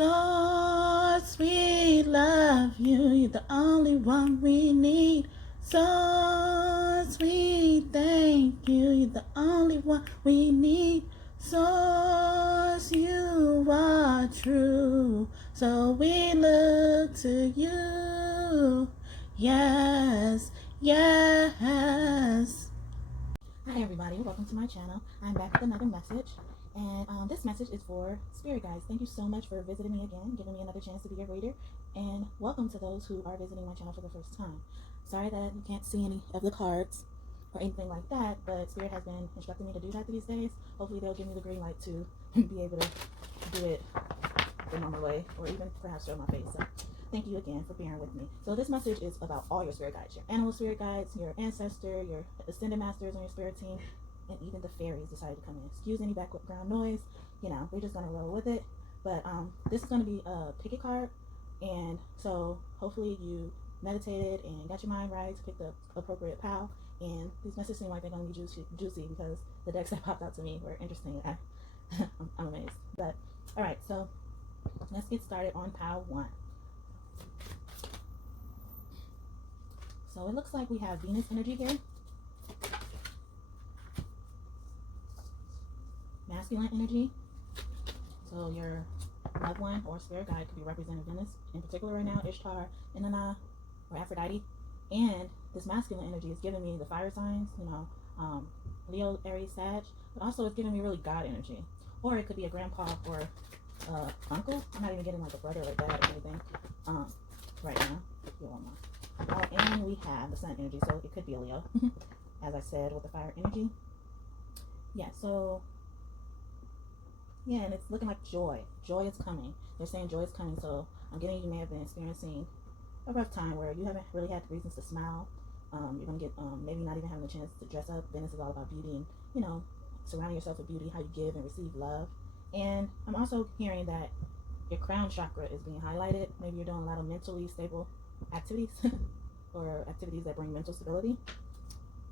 Source, we love you. You're the only one we need. Source, we thank you. You're the only one we need. Source, you are true. So we look to you. Yes, yes. Hi everybody, welcome to my channel. I'm back with another message, and this message is for spirit guides. Thank you so much for visiting me again, giving me another chance to be your reader, and welcome to those who are visiting my channel for the first time. Sorry that you can't see any of the cards or anything like that, but spirit has been instructing me to do that these days. Hopefully they'll give me the green light to be able to do it the normal way, or even perhaps show my face. So thank you again for bearing with me. So this message is about all your spirit guides, your animal spirit guides, your ancestor, your ascended masters on your spirit team, and even the fairies decided to come in. Excuse any background noise, we're just gonna roll with it. But this is gonna be a pick a card, and so hopefully you meditated and got your mind right to pick the appropriate pal. And these messages seem like they're gonna be juicy because the decks that popped out to me were interesting. I'm amazed. But all right, so let's get started on pile 1. So it looks like we have Venus energy here, masculine energy. So your loved one or spirit guide could be representing Venus in particular right now, Ishtar, Inanna, or Aphrodite. And this masculine energy is giving me the fire signs, Leo, Aries, Sag, but also it's giving me really God energy. Or it could be a grandpa or uncle. I'm not even getting like a brother or dad or anything right now. And we have the sun energy, so it could be a Leo, as I said, with the fire energy. And it's looking like joy. Joy is coming. They're saying joy is coming, so I'm getting you may have been experiencing a rough time where you haven't really had reasons to smile. You're going to get maybe not even having a chance to dress up. Venus is all about beauty and, surrounding yourself with beauty, how you give and receive love. And I'm also hearing that your crown chakra is being highlighted. Maybe you're doing a lot of mentally stable activities or activities that bring mental stability.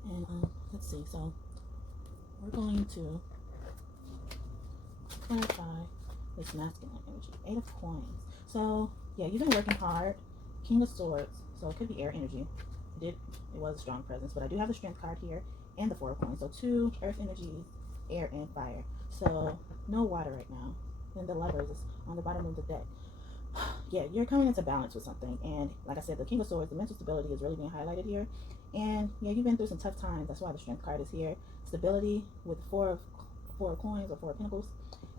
And let's see, so we're going to clarify this masculine energy. 8 of coins. So yeah, you've been working hard. King of swords, so it could be air energy. It was a strong presence, but I do have the strength card here and the 4 of coins. So 2 earth energies, air and fire. So no water right now. And the lovers is on the bottom of the deck. Yeah, you're coming into balance with something, and like I said, the King of Swords, the mental stability is really being highlighted here. And yeah, you've been through some tough times. That's why the Strength card is here. Stability with four of coins or 4 of pentacles,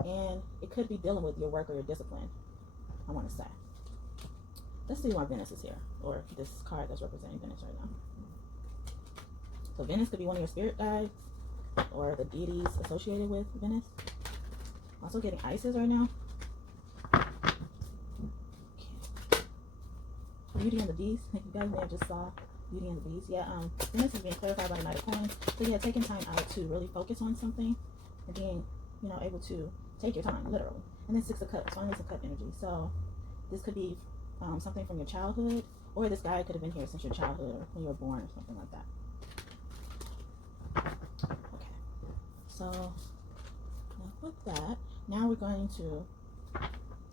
and it could be dealing with your work or your discipline, I want to say. Let's see why Venus is here, or this card that's representing Venus right now. So Venus could be one of your spirit guides or the deities associated with Venus. Also getting Isis right now. Beauty and the Beast. You guys may have just saw Beauty and the Beast. Yeah, Venus is being clarified by the Knight of Coins. So yeah, taking time out to really focus on something and being, able to take your time, literally. And then 6 of Cups, finally some cup energy. So this could be something from your childhood, or this guy could have been here since your childhood or when you were born or something like that. Okay, so with that, now we're going to,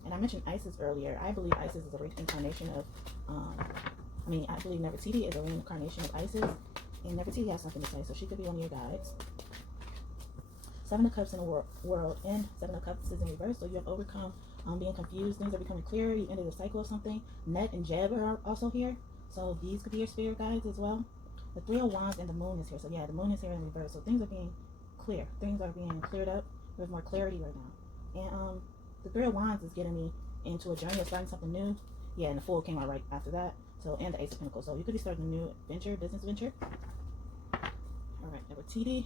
and I mentioned Isis earlier. I believe Isis is a reincarnation of, I believe Nefertiti is a reincarnation of Isis, and Nefertiti has something to say, so she could be one of your guides. 7 of Cups in the world, and 7 of Cups is in reverse, so you have overcome being confused. Things are becoming clearer. You ended a cycle of something. Net and Jeb are also here, so these could be your spirit guides as well. The 3 of Wands and the Moon is here, so yeah, the Moon is here in reverse, so things are being clear. Things are being cleared up. There's more clarity right now. And the 3 of Wands is getting me into a journey of starting something new. Yeah, and the Fool came out right after that. So, and the Ace of Pentacles. So you could be starting a new venture, business venture. All right, Nefertiti.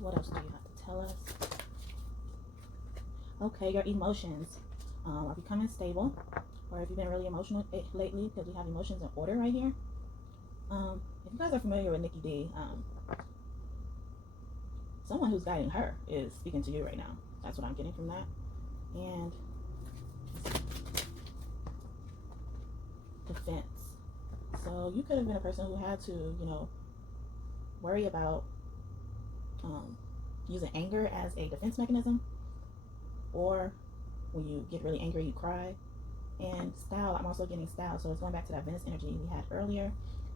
What else do you have to tell us? Okay, your emotions are becoming stable. Or if you've been really emotional lately, because we have emotions in order right here. If you guys are familiar with Nikki D, someone who's guiding her is speaking to you right now. That's what I'm getting from that. And defense. So you could have been a person who had to, worry about using anger as a defense mechanism, or when you get really angry, you cry. And style, I'm also getting style. So it's going back to that Venus energy we had earlier.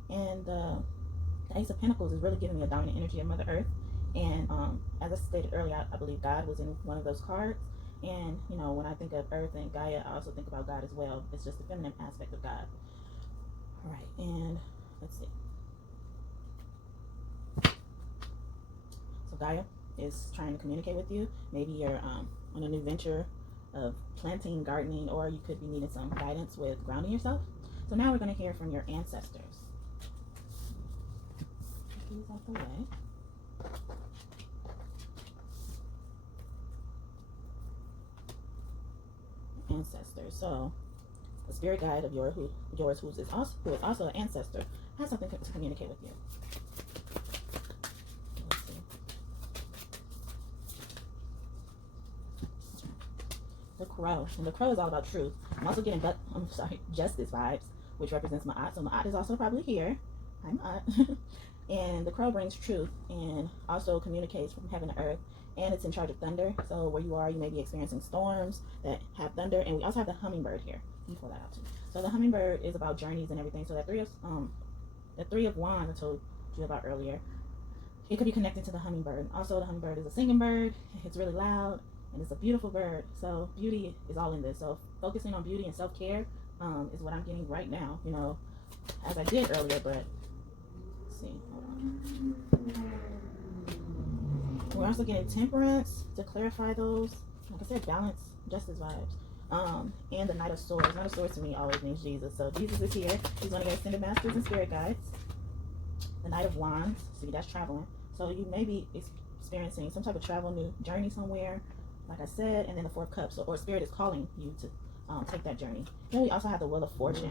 And the Ace of Pentacles is really giving me a dominant energy of Mother Earth. And as I stated earlier, I believe God was in one of those cards. And, you know, when I think of Earth and Gaia, I also think about God as well. It's just the feminine aspect of God. All right, and let's see. So Gaia is trying to communicate with you. Maybe you're on a new venture of planting, gardening, or you could be needing some guidance with grounding yourself. So now we're going to hear from your ancestors. Get these out the way. Ancestors. So a spirit guide of yours who is also an ancestor has something to communicate with you. The Crow. And the Crow is all about truth. I'm also getting justice vibes, which represents Ma'at. So Ma'at is also probably here. Hi Ma'at. And the Crow brings truth and also communicates from heaven to earth. And it's in charge of thunder. So where you are, you may be experiencing storms that have thunder. And we also have the hummingbird here. Let me pull that out too. So the hummingbird is about journeys and everything. So that three of wands I told you about earlier, it could be connected to the hummingbird. Also, the hummingbird is a singing bird. It's really loud. And it's a beautiful bird. So beauty is all in this. So focusing on beauty and self-care is what I'm getting right now, you know, as I did earlier. But let's see, hold on. We're also getting temperance to clarify those. Like I said, balance, justice vibes. And the Knight of Swords. Knight of Swords to me always means Jesus. So Jesus is here. He's one of your extended masters and spirit guides. The Knight of Wands. See, that's traveling. So you may be experiencing some type of travel, new journey somewhere, like I said. And then the Four of Cups, or Spirit is calling you to take that journey. Then we also have the Wheel of Fortune,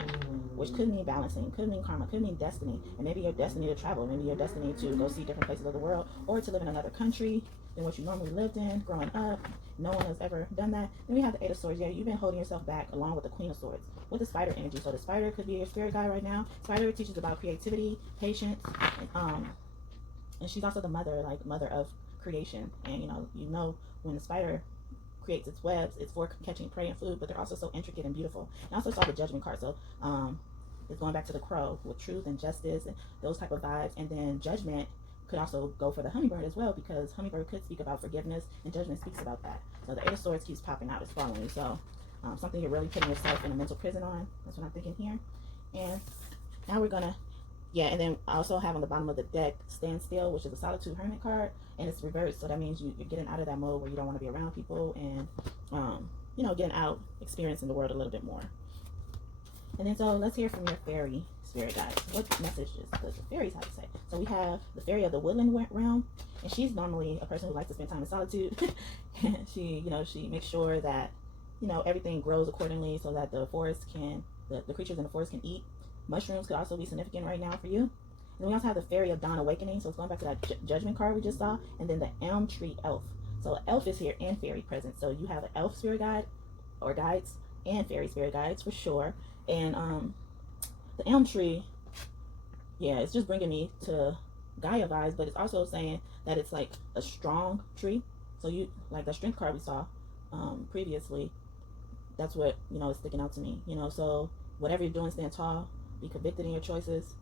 which could mean balancing, could mean karma, could mean destiny. And maybe your destiny to travel, maybe your destiny to go see different places of the world, or to live in another country than what you normally lived in growing up. No one has ever done that. Then we have the Eight of Swords. Yeah, you've been holding yourself back along with the Queen of Swords with the Spider energy. So the Spider could be your spirit guide right now. Spider teaches about creativity, patience, and she's also the mother, like mother of creation. And you know when the spider creates its webs, it's for catching prey and food, but they're also so intricate and beautiful. And also saw the Judgment card. So it's going back to the Crow with truth and justice and those type of vibes. And then Judgment could also go for the hummingbird as well, because hummingbird could speak about forgiveness, and Judgment speaks about that. So the Eight of Swords keeps popping out, it's following you. So something you're really putting yourself in a mental prison on. That's what I'm thinking here. And now we're gonna, yeah, and then I also have on the bottom of the deck Stand Still, which is a Solitude Hermit card, and it's reversed. So that means you're getting out of that mode where you don't want to be around people, and you know, getting out, experiencing the world a little bit more. And then so let's hear from your fairy spirit guides. What messages does the fairies have to say? So we have the fairy of the woodland realm, and she's normally a person who likes to spend time in solitude. And she makes sure that, you know, everything grows accordingly so that the forest can, the creatures in the forest can eat. Mushrooms could also be significant right now for you. And then we also have the fairy of dawn awakening. So it's going back to that Judgment card we just saw. And then the elm tree elf. So elf is here and fairy present. So you have an elf spirit guide or guides and fairy spirit guides for sure. And the elm tree, yeah, it's just bringing me to Gaia vibes, but it's also saying that it's like a strong tree. So you, like the strength card we saw previously, that's what, you know, is sticking out to me. You know, so whatever you're doing, stand tall, be convicted in your choices,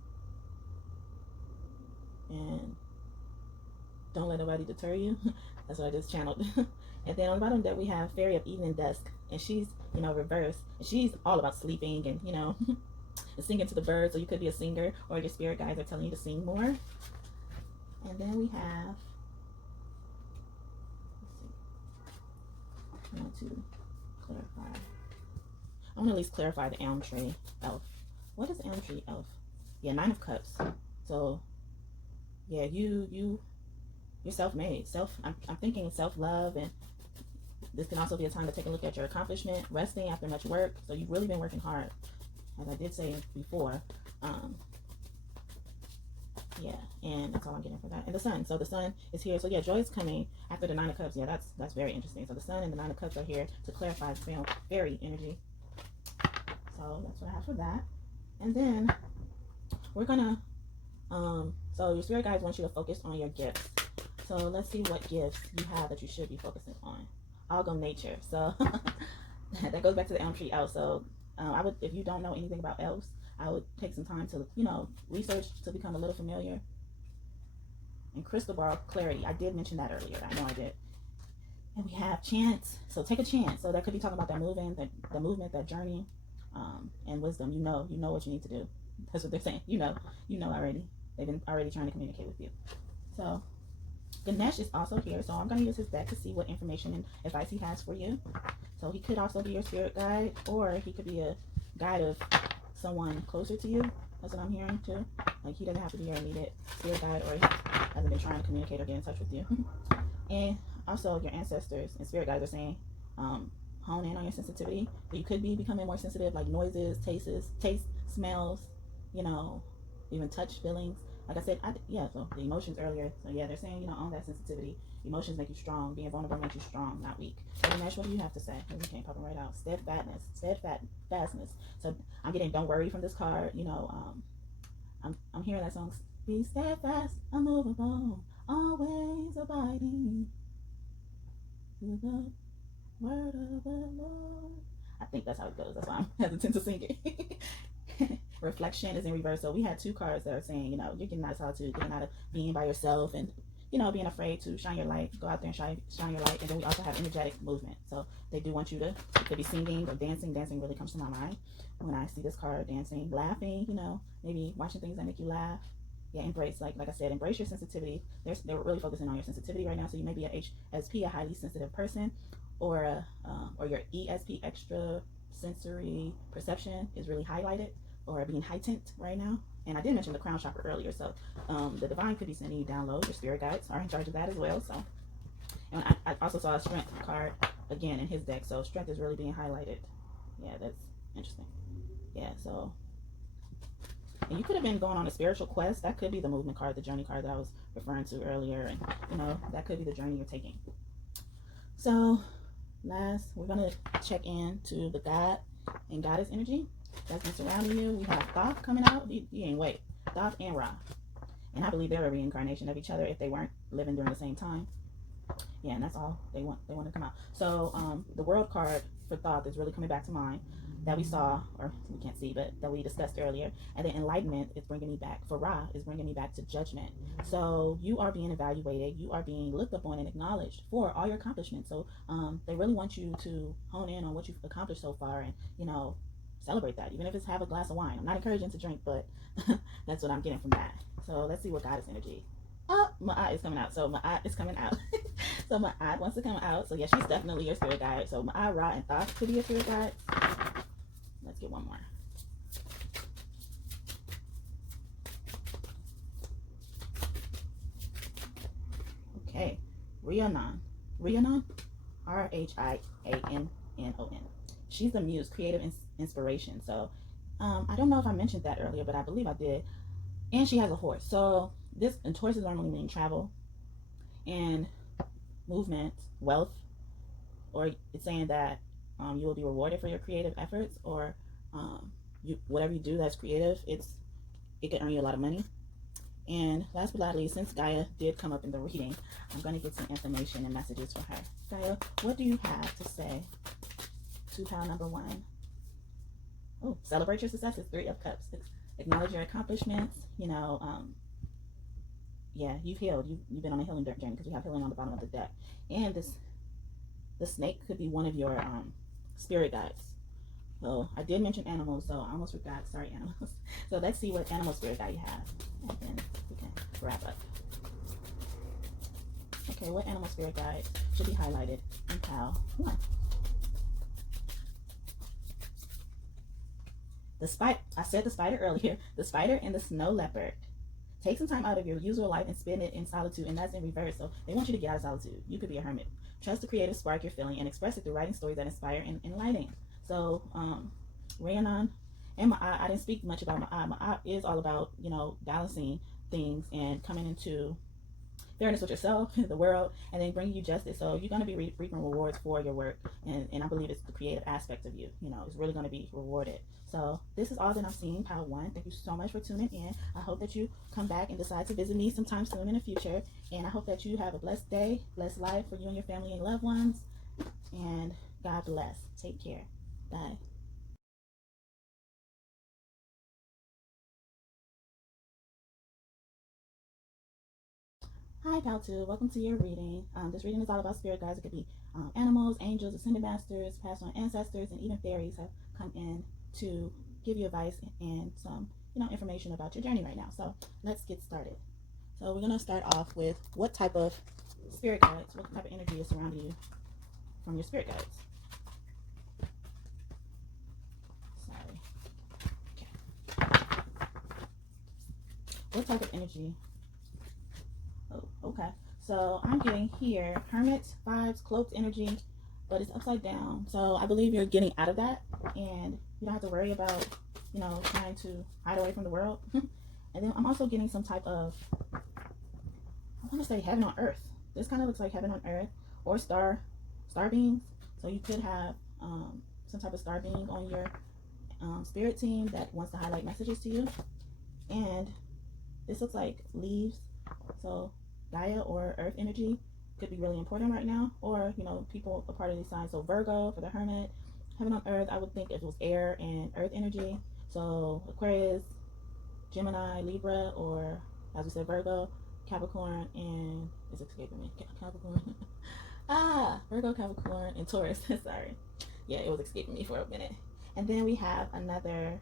and don't let nobody deter you. That's what I just channeled. And then on the bottom that we have Fairy of Evening Dusk, and she's, you know, reversed, and she's all about sleeping and, you know, and singing to the birds. So you could be a singer, or your spirit guides are telling you to sing more. And then we have, let's see, I want to clarify. I want to at least clarify the elm tree elf. What is elm tree elf? Yeah, Nine of Cups. So yeah, you're self-made. I'm thinking self-love, and this can also be a time to take a look at your accomplishment, resting after much work. So you've really been working hard, as I did say before. Yeah, and that's all I'm getting for that. And the sun. So the sun is here. So yeah, joy is coming after the Nine of Cups. Yeah, that's very interesting. So the sun and the Nine of Cups are here to clarify fairy energy. So that's what I have for that. And then we're gonna so your spirit guides want you to focus on your gifts. So let's see what gifts you have that you should be focusing on. I'll go nature. So that goes back to the elm tree elf. So I would, if you don't know anything about elves, I would take some time to, research to become a little familiar. And crystal ball clarity, I did mention that earlier. I know I did. And we have chance. So take a chance. So that could be talking about that movement, that journey, and wisdom. You know what you need to do. That's what they're saying. You know already. They've been already trying to communicate with you. So Ganesh is also here. So I'm going to use his deck to see what information and advice he has for you. So he could also be your spirit guide, or he could be a guide of someone closer to you. That's what I'm hearing too. Like, he doesn't have to be your immediate spirit guide, or he hasn't been trying to communicate or get in touch with you. And also your ancestors and spirit guides are saying, hone in on your sensitivity. You could be becoming more sensitive, like noises, tastes, smells, even touch, feelings. Like I said, so the emotions earlier. So yeah, they're saying, own that sensitivity. Emotions make you strong. Being vulnerable makes you strong, not weak. So Ganesh, what do you have to say? We can't pop them right out. Steadfastness. So I'm getting don't worry from this card. I'm hearing that song. Be steadfast, unmovable, always abiding to the word of the Lord. I think that's how it goes. That's why I'm hesitant to sing it. Reflection is in reverse. So we had two cards that are saying, you're getting out of solitude, getting out of being by yourself, and being afraid to shine your light. Go out there and shine your light. And then we also have energetic movement. So they do want you to, it could be singing or dancing. Dancing really comes to my mind when I see this card. Dancing, laughing, maybe watching things that make you laugh. Yeah, embrace, like I said, embrace your sensitivity. They're really focusing on your sensitivity right now. So you may be a HSP, a highly sensitive person, or your ESP, extra sensory perception, is really highlighted or being heightened right now. And I did mention the crown chakra earlier. So the divine could be sending you downloads. Your spirit guides are in charge of that as well. So, and I also saw a strength card again in his deck. So strength is really being highlighted. Yeah, that's interesting. Yeah, so. And you could have been going on a spiritual quest. That could be the movement card, the journey card that I was referring to earlier. And, that could be the journey you're taking. So, last, we're going to check in to the God and Goddess energy that's been surrounding you. We have Thoth coming out. You ain't wait. Thoth and Ra. And I believe they're a reincarnation of each other if they weren't living during the same time. Yeah, and that's all they want. They want to come out. So, the world card for Thoth is really coming back to mind. That we saw, or we can't see, but that we discussed earlier. And then enlightenment is bringing me back, for Ra, is bringing me back to judgment. So you are being evaluated, you are being looked upon and acknowledged for all your accomplishments. So they really want you to hone in on what you've accomplished so far and, celebrate that, even if it's have a glass of wine. I'm not encouraging to drink, but that's what I'm getting from that. So let's see what Goddess energy. Oh, Ma'at is coming out. So Ma'at is coming out. So Ma'at wants to come out. So yeah, she's definitely your spirit guide. So Ma'at, Ra, and Thoth could be your spirit guide. Let's get one more. Okay, Rhiannon. Rhiannon, Rhiannon. She's the muse, creative inspiration. So I don't know if I mentioned that earlier, but I believe I did. And she has a horse. So and horses normally mean travel and movement, wealth, or it's saying that you will be rewarded for your creative efforts, or whatever you do that's creative, it can earn you a lot of money. And last but not least, since Gaia did come up in the reading, I'm going to get some information and messages for her. Gaia, what do you have to say to pile number 1? Oh, celebrate your successes, 3 of Cups. Acknowledge your accomplishments. Yeah, you've healed. You've been on a healing journey, because we have healing on the bottom of the deck. And the snake could be one of your spirit guides. So I did mention animals, so I almost forgot. Sorry, animals. So let's see what animal spirit guide you have, and then we can wrap up. Okay, what animal spirit guide should be highlighted in pile 1? I said the spider earlier. The spider and the snow leopard. Take some time out of your usual life and spend it in solitude, and that's in reverse. So they want you to get out of solitude. You could be a hermit. Trust the creative spark you're feeling and express it through writing stories that inspire and enlighten. So, Rhiannon and Ma'at, I didn't speak much about Ma'at. Ma'at is all about, balancing things and coming into fairness with yourself, the world, and then bringing you justice. So you're going to be reaping rewards for your work, and I believe it's the creative aspect of you. It's really going to be rewarded. So this is all that I'm seeing, pile 1. Thank you so much for tuning in. I hope that you come back and decide to visit me sometime soon in the future, and I hope that you have a blessed day, blessed life for you and your family and loved ones, and God bless. Take care. Bye. Hi, Pal 2. Welcome to your reading. This reading is all about spirit guides. It could be animals, angels, ascended masters, past on ancestors, and even fairies have come in to give you advice and some, information about your journey right now. So let's get started. So we're gonna start off with what type of spirit guides, what type of energy is surrounding you from your spirit guides. Sorry. Okay. What type of energy? Oh, okay. So I'm getting here hermit vibes, cloaked energy, but it's upside down. So I believe you're getting out of that, and you don't have to worry about, trying to hide away from the world. And then I'm also getting some type of, I want to say heaven on earth. This kind of looks like heaven on earth, or star beings. So you could have some type of star being on your spirit team that wants to highlight messages to you. And this looks like leaves. So Gaia or earth energy could be really important right now, or people a part of these signs. So Virgo for the hermit, heaven on earth, I would think it was air and earth energy. So Aquarius, Gemini, Libra, or as we said, Virgo, Capricorn, and it's escaping me, Capricorn. Virgo, Capricorn, and Taurus. Sorry, yeah, it was escaping me for a minute. And then we have another,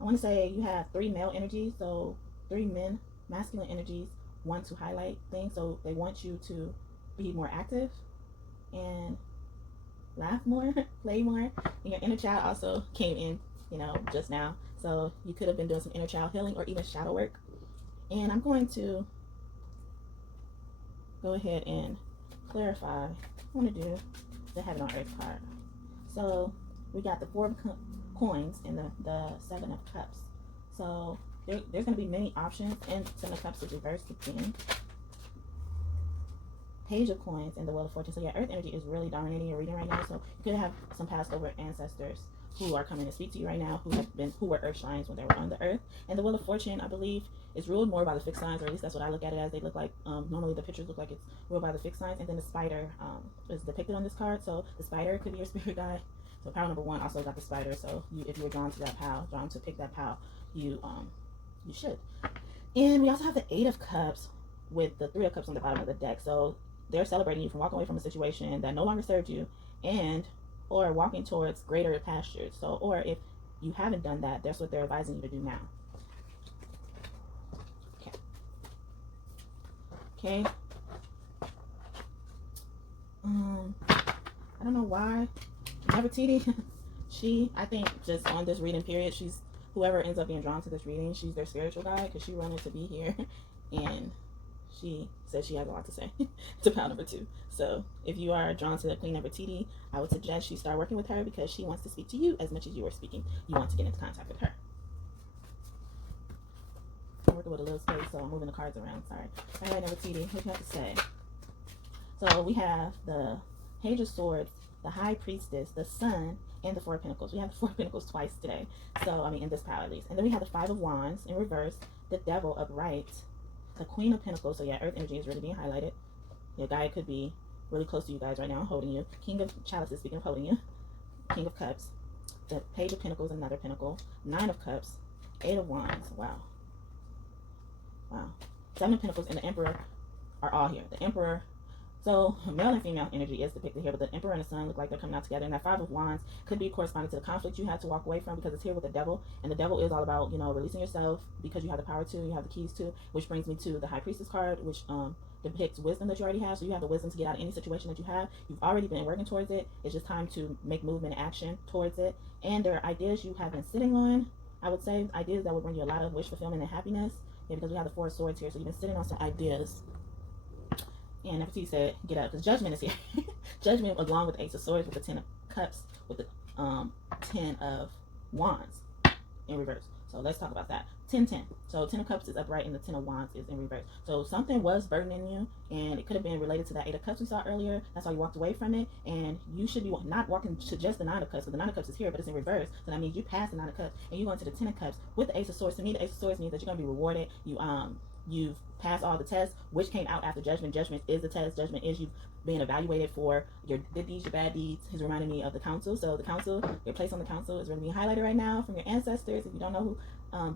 I want to say you have 3 male energies, so 3 men, masculine energies, want to highlight things. So they want you to be more active and laugh more, play more. And your inner child also came in, just now. So you could have been doing some inner child healing or even shadow work. And I'm going to go ahead and clarify. I want to do the heaven on earth card. So we got the 4 of coins and the 7 of cups. So there's going to be many options, and 7 of cups is reversed again. Page of coins and the wheel of fortune. So yeah, earth energy is really dominating your reading right now. So you could have some past over ancestors who are coming to speak to you right now, who were earth signs when they were on the earth. And the wheel of fortune, I believe, is ruled more by the fixed signs, or at least that's what I look at it as. They look like, normally the pictures look like it's ruled by the fixed signs. And then the spider is depicted on this card. So the spider could be your spirit guide. So pile number 1 also got the spider. So if you were drawn to that pile, drawn to pick that pile, you should. And we also have the 8 of cups with the 3 of cups on the bottom of the deck. So they're celebrating you from walking away from a situation that no longer served you, and or walking towards greater pastures. So, or if you haven't done that, that's what they're advising you to do now. Okay. I don't know why Nefertiti, I think just on this reading period, she's, whoever ends up being drawn to this reading, she's their spiritual guide, because she wanted to be here and she says she has a lot to say to pile number 2. So if you are drawn to the Queen Nefertiti, I would suggest you start working with her, because she wants to speak to you as much as you are speaking. You want to get into contact with her. I'm working with a little space, so I'm moving the cards around. Sorry. All right, Nefertiti, what do you have to say? So we have the Page of Swords, the High Priestess, the Sun, and the 4 of Pentacles. We have the 4 of Pentacles twice today. So, in this pile at least. And then we have the 5 of Wands in reverse, the Devil upright, the Queen of Pentacles. So yeah, earth energy is really being highlighted. Your guy could be really close to you guys right now, holding you. King of Chalices, speaking of holding you. King of Cups, the Page of Pentacles, another Pentacle, 9 of Cups, 8 of Wands. Wow. 7 of Pentacles and the Emperor are all here. The Emperor, so male and female energy is depicted here, but the Emperor and the Sun look like they're coming out together. And that 5 of Wands could be corresponding to the conflict you had to walk away from, because it's here with the Devil. And the Devil is all about, releasing yourself, because you have the power to, you have the keys to, which brings me to the High Priestess card, which depicts wisdom that you already have. So you have the wisdom to get out of any situation that you have. You've already been working towards it. It's just time to make movement and action towards it. And there are ideas you have been sitting on. I would say ideas that would bring you a lot of wish fulfillment and happiness. Yeah, because we have the 4 of Swords here. So you've been sitting on some ideas. And Nefertiti said, get up, because judgment is here. Judgment, along with the Ace of Swords, with the 10 of Cups, with the 10 of Wands in reverse. So let's talk about that. 10-10. So 10 of Cups is upright and the 10 of Wands is in reverse. So something was burdening you, and it could have been related to that 8 of Cups we saw earlier. That's why you walked away from it. And you should be not walking to just the 9 of Cups, because the 9 of Cups is here, but it's in reverse. So that means you passed the 9 of Cups and you go into the 10 of Cups with the Ace of Swords. To me, the Ace of Swords means that you're going to be rewarded. you've passed all the tests, which came out after judgment. Judgment is the test. Judgment is you being evaluated for your good deeds, your bad deeds. He's reminding me of the council. So the council, your place on the council is really being highlighted right now from your ancestors. If you don't know who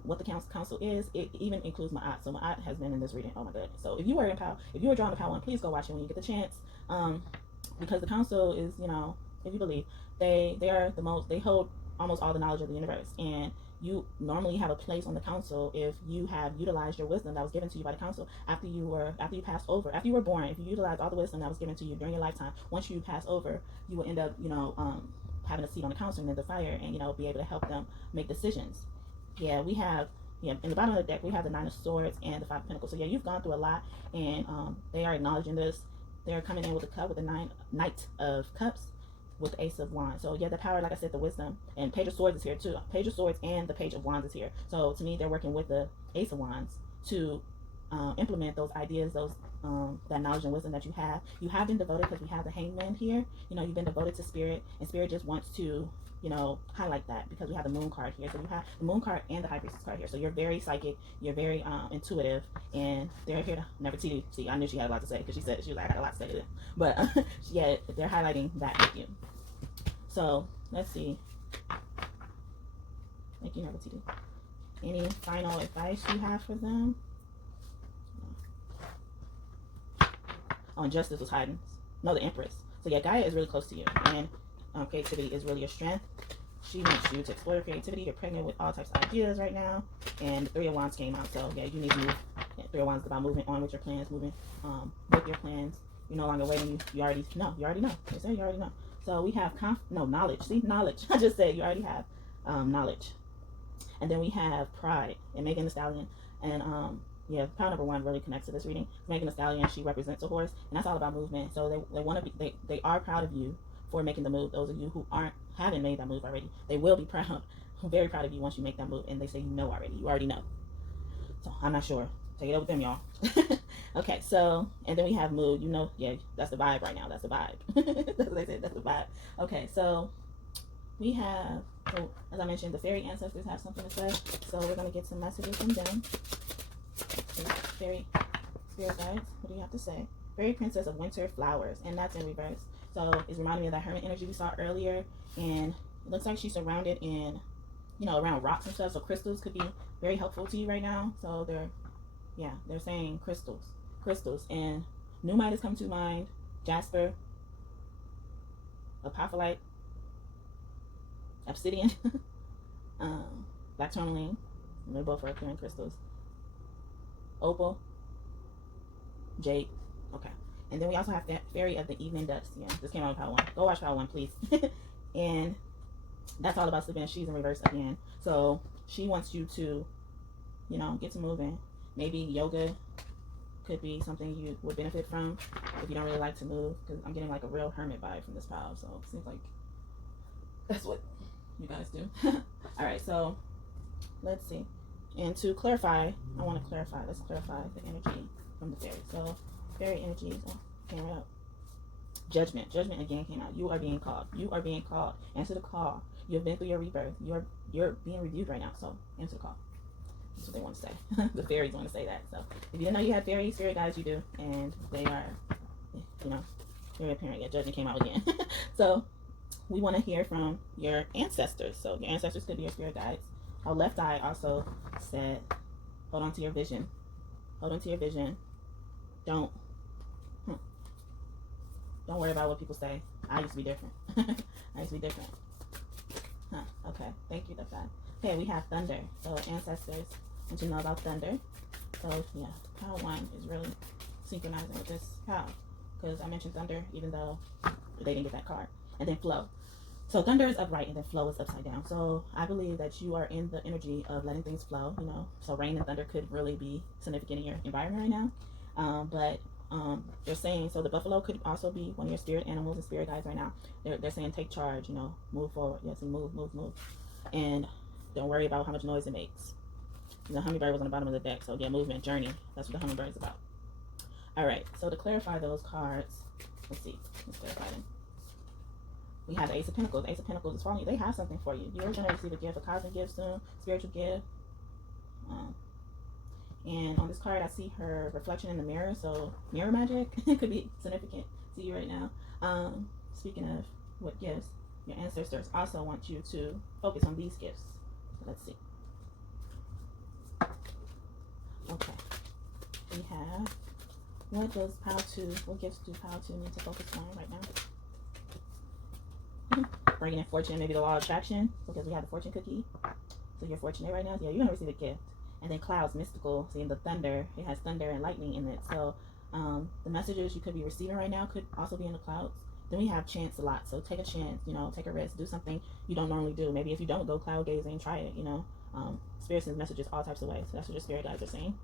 what the council is, it even includes my aunt. So my aunt has been in this reading. Oh my goodness. So if you were in power, if you were drawn to power one, please go watch it when you get the chance. Because the council is, you know, if you believe, they are the most, they hold almost all the knowledge of the universe, and you normally have a place on the council if you have utilized your wisdom that was given to you by the council after you passed over, after you were born. If you utilized all the wisdom that was given to you during your lifetime, once you pass over, you will end up, you know, having a seat on the council and in the fire, and, you know, be able to help them make decisions. Yeah, we have, yeah, in the bottom of the deck we have the Nine of Swords and the Five of Pentacles. So yeah, you've gone through a lot, and they are acknowledging this. They're coming in with a cup with the Knight of Cups with the Ace of Wands. So yeah, the power, like I said, the wisdom, and Page of Swords is here too. Page of Swords and the Page of Wands is here. So to me, they're working with the Ace of Wands to implement those ideas, those that knowledge and wisdom that you have. You have been devoted, because we have the Hangman here. You know, you've been devoted to Spirit, and Spirit just wants to, you know, highlight that, because we have the Moon card here. So you have the Moon card and the High Priestess card here. So you're very psychic, you're very intuitive, and they're here to never see. I knew she had a lot to say, because she was like, I got a lot to say to them. But yeah, they're highlighting that with you. So let's see. Thank you, Never TD. Any final advice you have for them? Justice was hiding. No, the Empress. So yeah, Gaia is really close to you, and creativity is really your strength. She wants you to explore your creativity. You're pregnant with all types of ideas right now, and the Three of Wands came out. So yeah, you need to move. Yeah, Three of Wands is about moving on with your plans, moving with your plans. You're no longer waiting. You already know. You already know. They say you already know. So we have knowledge. See, knowledge. I just said you already have knowledge. And then we have pride and Megan Thee Stallion. And yeah, power number one really connects to this reading. Megan Thee Stallion, she represents a horse, and that's all about movement. So they want to be, they are proud of you for making the move. Those of you who haven't made that move already, they will be proud, very proud of you once you make that move. And they say you know already. You already know. So I'm not sure. Take it up with them, y'all. Okay, so, and then we have mood. You know, yeah, that's the vibe right now. That's the vibe. That's what they said. That's the vibe. Okay, so we have, so as I mentioned, the fairy ancestors have something to say. So we're going to get some messages from them. Fairy spirit guides, what do you have to say? Fairy Princess of Winter Flowers, and that's in reverse. So it's reminding me of that hermit energy we saw earlier, and it looks like she's surrounded in, you know, around rocks and stuff. So crystals could be very helpful to you right now. So they're saying crystals, and Numite has come to mind, Jasper, Apophyllite, Obsidian, Black Tourmaline, and they're both are appearing crystals. Opal, Jade. Okay, and then we also have Fairy of the Evening Dust. Yeah, this came out of Power 1. Go watch Power 1, please. And that's all about sleeping. She's in reverse again. So she wants you to, you know, get to moving. Maybe yoga could be something you would benefit from if you don't really like to move, because I'm getting like a real hermit vibe from this pile. So it seems like that's what you guys do. All right, so let's see. And to clarify, let's clarify the energy from the fairy. So fairy energies came up. Judgment again came out. You are being called. Answer the call. You have been through your rebirth. You're being reviewed right now. So answer the call. That's what they want to say. The fairies want to say that. So if you didn't know you had fairies, fairy guides, you do, and they are, you know, very apparent. Yeah, judgment came out again. So we want to hear from your ancestors. So your ancestors could be your spirit guides. Our left eye also said, hold on to your vision. Hold on to your vision. Don't worry about what people say. I used to be different. Okay, thank you, the fact. Okay, we have thunder. So ancestors want you to know about thunder. So yeah, Power 1 is really synchronizing with this power, because I mentioned thunder even though they didn't get that card. And then flow. So thunder is upright and then flow is upside down. So I believe that you are in the energy of letting things flow, you know. So rain and thunder could really be significant in your environment right now. But they're saying, so the buffalo could also be one of your spirit animals and spirit guides right now. They're saying take charge, you know, move forward. Yes, and move. And don't worry about how much noise it makes. The hummingbird was on the bottom of the deck. So yeah, movement, journey. That's what the hummingbird is about. All right, so to clarify those cards, let's clarify them. We have the Ace of Pentacles. The Ace of Pentacles is following you. They have something for you. You're going to receive a gift, a cosmic gift soon, spiritual gift. And on this card, I see her reflection in the mirror. So mirror magic could be significant to you right now. Speaking of what gifts, your ancestors also want you to focus on these gifts. So let's see. Okay. We have, what gifts do Pile 2 need to focus on right now? Bringing in fortune, maybe the law of attraction, because we have the fortune cookie. So you're fortunate right now. Yeah, you're going to receive a gift. And then clouds, mystical, seeing the thunder. It has thunder and lightning in it. So the messages you could be receiving right now could also be in the clouds. Then we have chance a lot. So take a chance, take a risk. Do something you don't normally do. Maybe if you don't go cloud gazing, try it, Spirit sends messages all types of ways. So that's what your spirit guides are saying.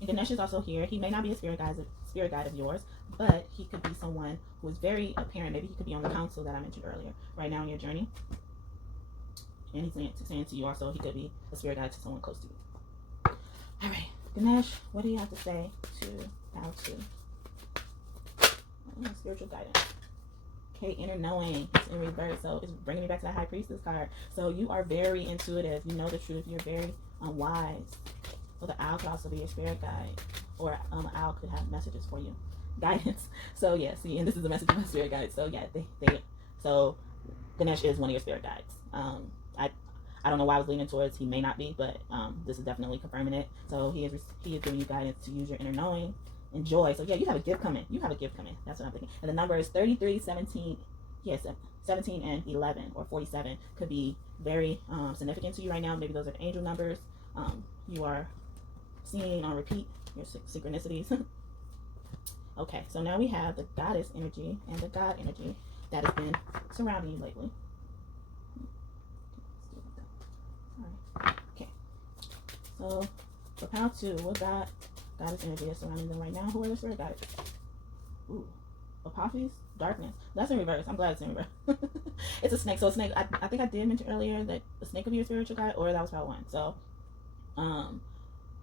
And Ganesh is also here. He may not be a spirit guide of yours, but he could be someone who is very apparent. Maybe he could be on the council that I mentioned earlier right now in your journey. And he's saying to you also, he could be a spirit guide to someone close to you. All right, Ganesh, what do you have to say to Pile 2? Spiritual guidance. Okay, inner knowing. It's in reverse, so it's bringing me back to that High Priestess card. So you are very intuitive. You know the truth. You're very wise. So the owl could also be your spirit guide, or an owl could have messages for you, guidance. So yeah, see, and this is a message from spirit guides. So yeah, so Ganesh is one of your spirit guides. I don't know why I was leaning towards he may not be, but this is definitely confirming it. So he is giving you guidance to use your inner knowing and joy. So yeah, you have a gift coming. That's what I'm thinking. And the number is 33, 17. Yes, 17 and 11 or 47 could be very significant to you right now. Maybe those are the angel numbers. You are seeing on repeat your synchronicities. Okay, so now we have the goddess energy and the god energy that has been surrounding you lately. Okay, so for Pile 2, what goddess energy is surrounding them right now? Who are the spirit guides? Ooh, Apophis, darkness. That's in reverse. I'm glad it's in reverse. It's a snake. So a snake. I think I did mention earlier that the snake could be your spiritual guide, or that was Pile 1. So,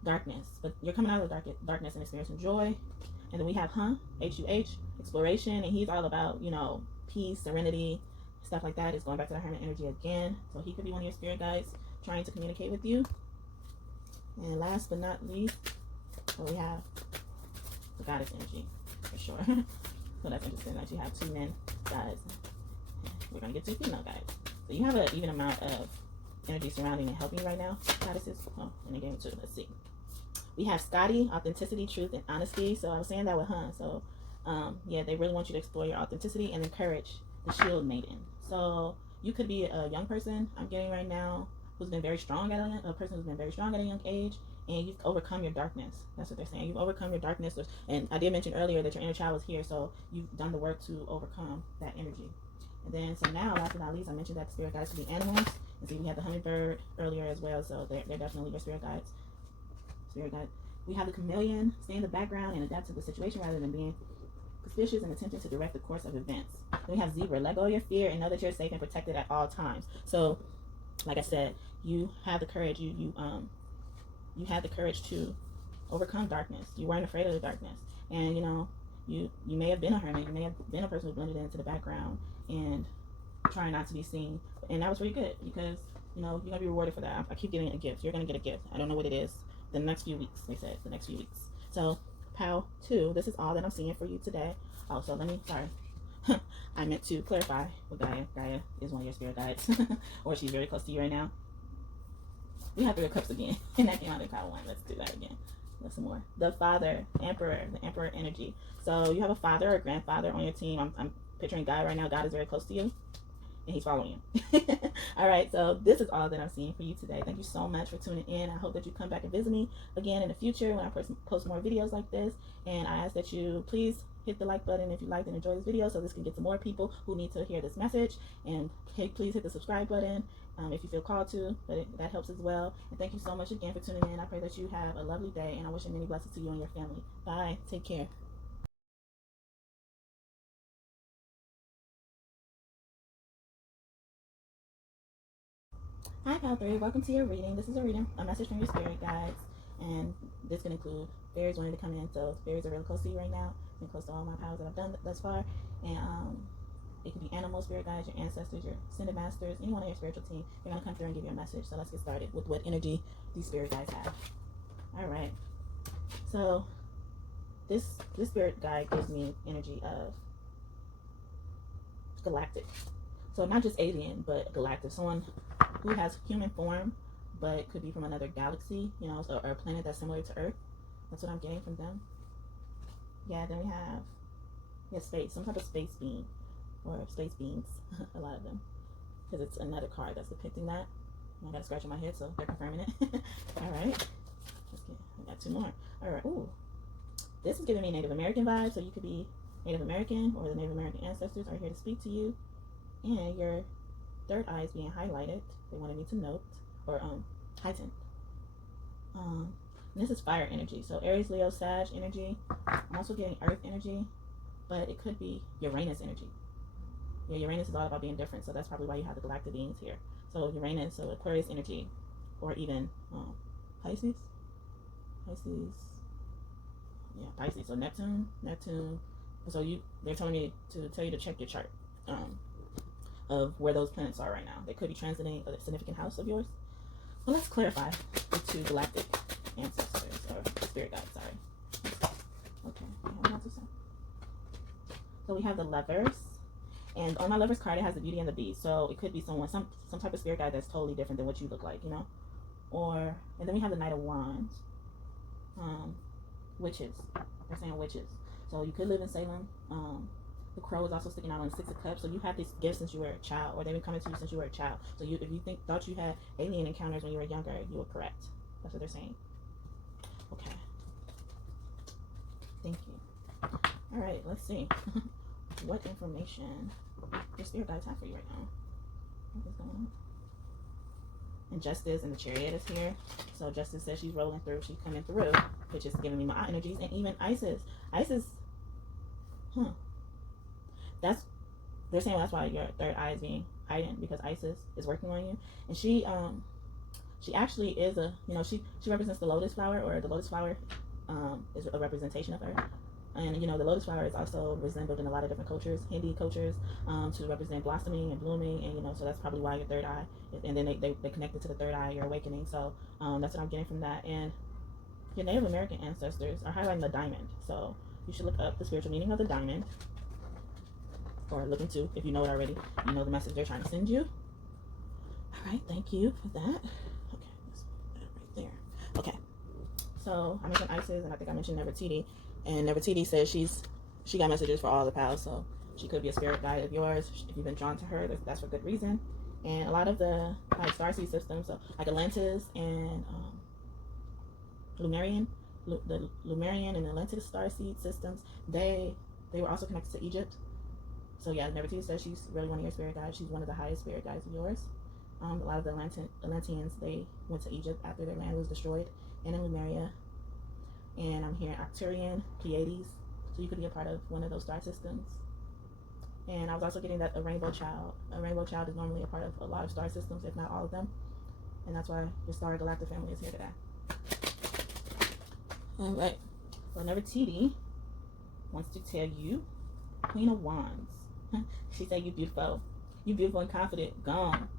darkness. But you're coming out of the darkness and experiencing joy. And then we have H-U-H, exploration, and he's all about peace, serenity, stuff like that. It's going back to the hermit energy again. So he could be one of your spirit guides trying to communicate with you. And last but not least, we have the goddess energy for sure. So that's interesting that you have 2 men guides. We're gonna get 2 female guides. So you have an even amount of energy surrounding and helping you right now, goddesses. Oh, and they gave me 2. Let's see. We have Scotty, authenticity, truth, and honesty. So I was saying that with So yeah, they really want you to explore your authenticity, and then courage, the shield maiden. So you could be a young person I'm getting right now who's been very strong at a person who's been very strong at a young age, and you've overcome your darkness. That's what they're saying. You've overcome your darkness. And I did mention earlier that your inner child is here, so you've done the work to overcome that energy. And then, so now, last but not least, I mentioned that the spirit guides could be animals. And see, we had the hummingbird earlier as well, so they're definitely your spirit guides. Spirit guide. We have the chameleon, stay in the background and adapt to the situation rather than being suspicious and attempting to direct the course of events. Then we have zebra, let go of your fear and know that you're safe and protected at all times. So, like I said, you have the courage. You had the courage to overcome darkness. You weren't afraid of the darkness, and you may have been a hermit. You may have been a person who blended into the background and trying not to be seen, and that was really good because you're gonna be rewarded for that. I keep getting a gift. You're gonna get a gift. I don't know what it is. The next few weeks, they said, the next few weeks. So Pile 2, this is all that I'm seeing for you today. Oh, so sorry. I meant to clarify with Gaia. Gaia is one of your spirit guides, or she's very close to you right now. We have 3 of Cups again, and that came out in Pile 1. Let's do that again. Let's some more. The Father, Emperor, the Emperor energy. So you have a father or grandfather on your team. I'm picturing God right now. God is very close to you, and he's following you. All right, so this is all that I'm seeing for you today. Thank you so much for tuning in. I hope that you come back and visit me again in the future when I post more videos like this. And I ask that you please hit the like button if you liked and enjoyed this video, so this can get to more people who need to hear this message. And please hit the subscribe button if you feel called to, but that helps as well. And thank you so much again for tuning in. I pray that you have a lovely day, and I wish you many blessings to you and your family. Bye. Take care. Hi, Pile 3. Welcome to your reading. This is a message from your spirit guides, and this can include fairies wanting to come in. So fairies are really close to you right now, and close to all my piles that I've done thus far. And it could be animal spirit guides, your ancestors, your ascended masters, anyone on your spiritual team. They're gonna come through and give you a message. So let's get started with what energy these spirit guides have. All right. So this spirit guide gives me energy of galactic. So not just alien, but galactic. Someone who has human form, but could be from another galaxy, you know, or a planet that's similar to Earth. That's what I'm getting from them. Yeah, then we have space, some type of space being, or space beings, a lot of them, because it's another card that's depicting that. I got a scratch on my head, so they're confirming it. All right, we got two more. All right, ooh, this is giving me Native American vibes, so you could be Native American, or the Native American ancestors are here to speak to you, and your third eye is being highlighted. They wanted me to note, or heightened. This is fire energy, so Aries, Leo, Sag energy. I'm also getting Earth energy, but it could be Uranus energy. Yeah, Uranus is all about being different, so that's probably why you have the galactic beings here. So Uranus, so Aquarius energy, or even Pisces. Yeah, Pisces. So Neptune. So they're telling me to tell you to check your chart of where those planets are right now. They could be transiting a significant house of yours. Well, let's clarify the two galactic ancestors, or spirit guides, sorry. Okay, what else to say? So we have the Lovers, and on my Lovers card, it has the Beauty and the Beast. So it could be someone, some type of spirit guide that's totally different than what you look like, you know? And then we have the Knight of Wands, witches. They're saying witches. So you could live in Salem. The Crow is also sticking out on the Six of Cups. So you have this gift since you were a child, or they've been coming to you since you were a child. So if you thought you had alien encounters when you were younger, you were correct. That's what they're saying. Okay. Thank you. All right, let's see. What information your spirit guides have for you right now? What is going on? And Justice and the Chariot is here. So Justice says she's rolling through, she's coming through, which is giving me my energies. And even Isis, they're saying that's why your third eye is being heightened, because Isis is working on you. And she actually is she represents the lotus flower, or the lotus flower is a representation of her. And the lotus flower is also resembled in a lot of different cultures, Hindi cultures, to represent blossoming and blooming. And so that's probably why your third eye, and then they connected to the third eye, your awakening. So that's what I'm getting from that. And your Native American ancestors are highlighting the diamond. So you should look up the spiritual meaning of the diamond, or look into, if you know it already, you know the message they're trying to send you. All right, thank you for that. Okay, let's put that right there. Okay, so I mentioned Isis, and I think I mentioned Nefertiti. And Nefertiti says she got messages for all the pals, so she could be a spirit guide of yours. If you've been drawn to her, that's for good reason. And a lot of the starseed systems, so like Atlantis and the Lemurian and Atlantis starseed systems, they were also connected to Egypt. So yeah, Nefertiti says she's really one of your spirit guides. She's one of the highest spirit guides of yours. A lot of the Atlanteans, they went to Egypt after their land was destroyed, and in Lemuria. And I'm hearing Arcturian, Pleiades, so you could be a part of one of those star systems. And I was also getting that a rainbow child. A rainbow child is normally a part of a lot of star systems, if not all of them. And that's why your Star Galactic family is here today. All right. Well, Nefertiti wants to tell you, Queen of Wands. She said you beautiful. You beautiful and confident. Gone.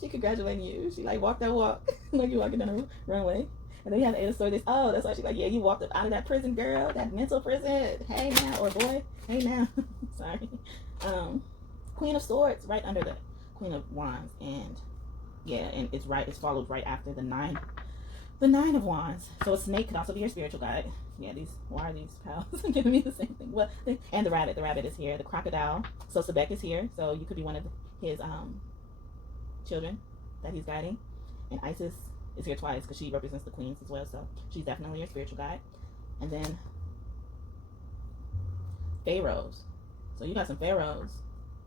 She congratulating you. She like walked that walk like you walking down a runway. And then you have the Eight of Swords. Oh, that's why she's like, yeah, you walked up out of that prison, girl. That mental prison. Hey now, or boy. Hey now. Sorry. Queen of Swords, right under the Queen of Wands. And yeah, and it's followed right after the Nine of Wands. So a snake could also be your spiritual guide. Yeah, why are these pals giving me the same thing? Well, and the rabbit is here. The crocodile. So Sebek is here. So you could be one of his children that he's guiding. And Isis is here twice because she represents the queens as well. So she's definitely your spiritual guide. And then pharaohs. So you got some pharaohs.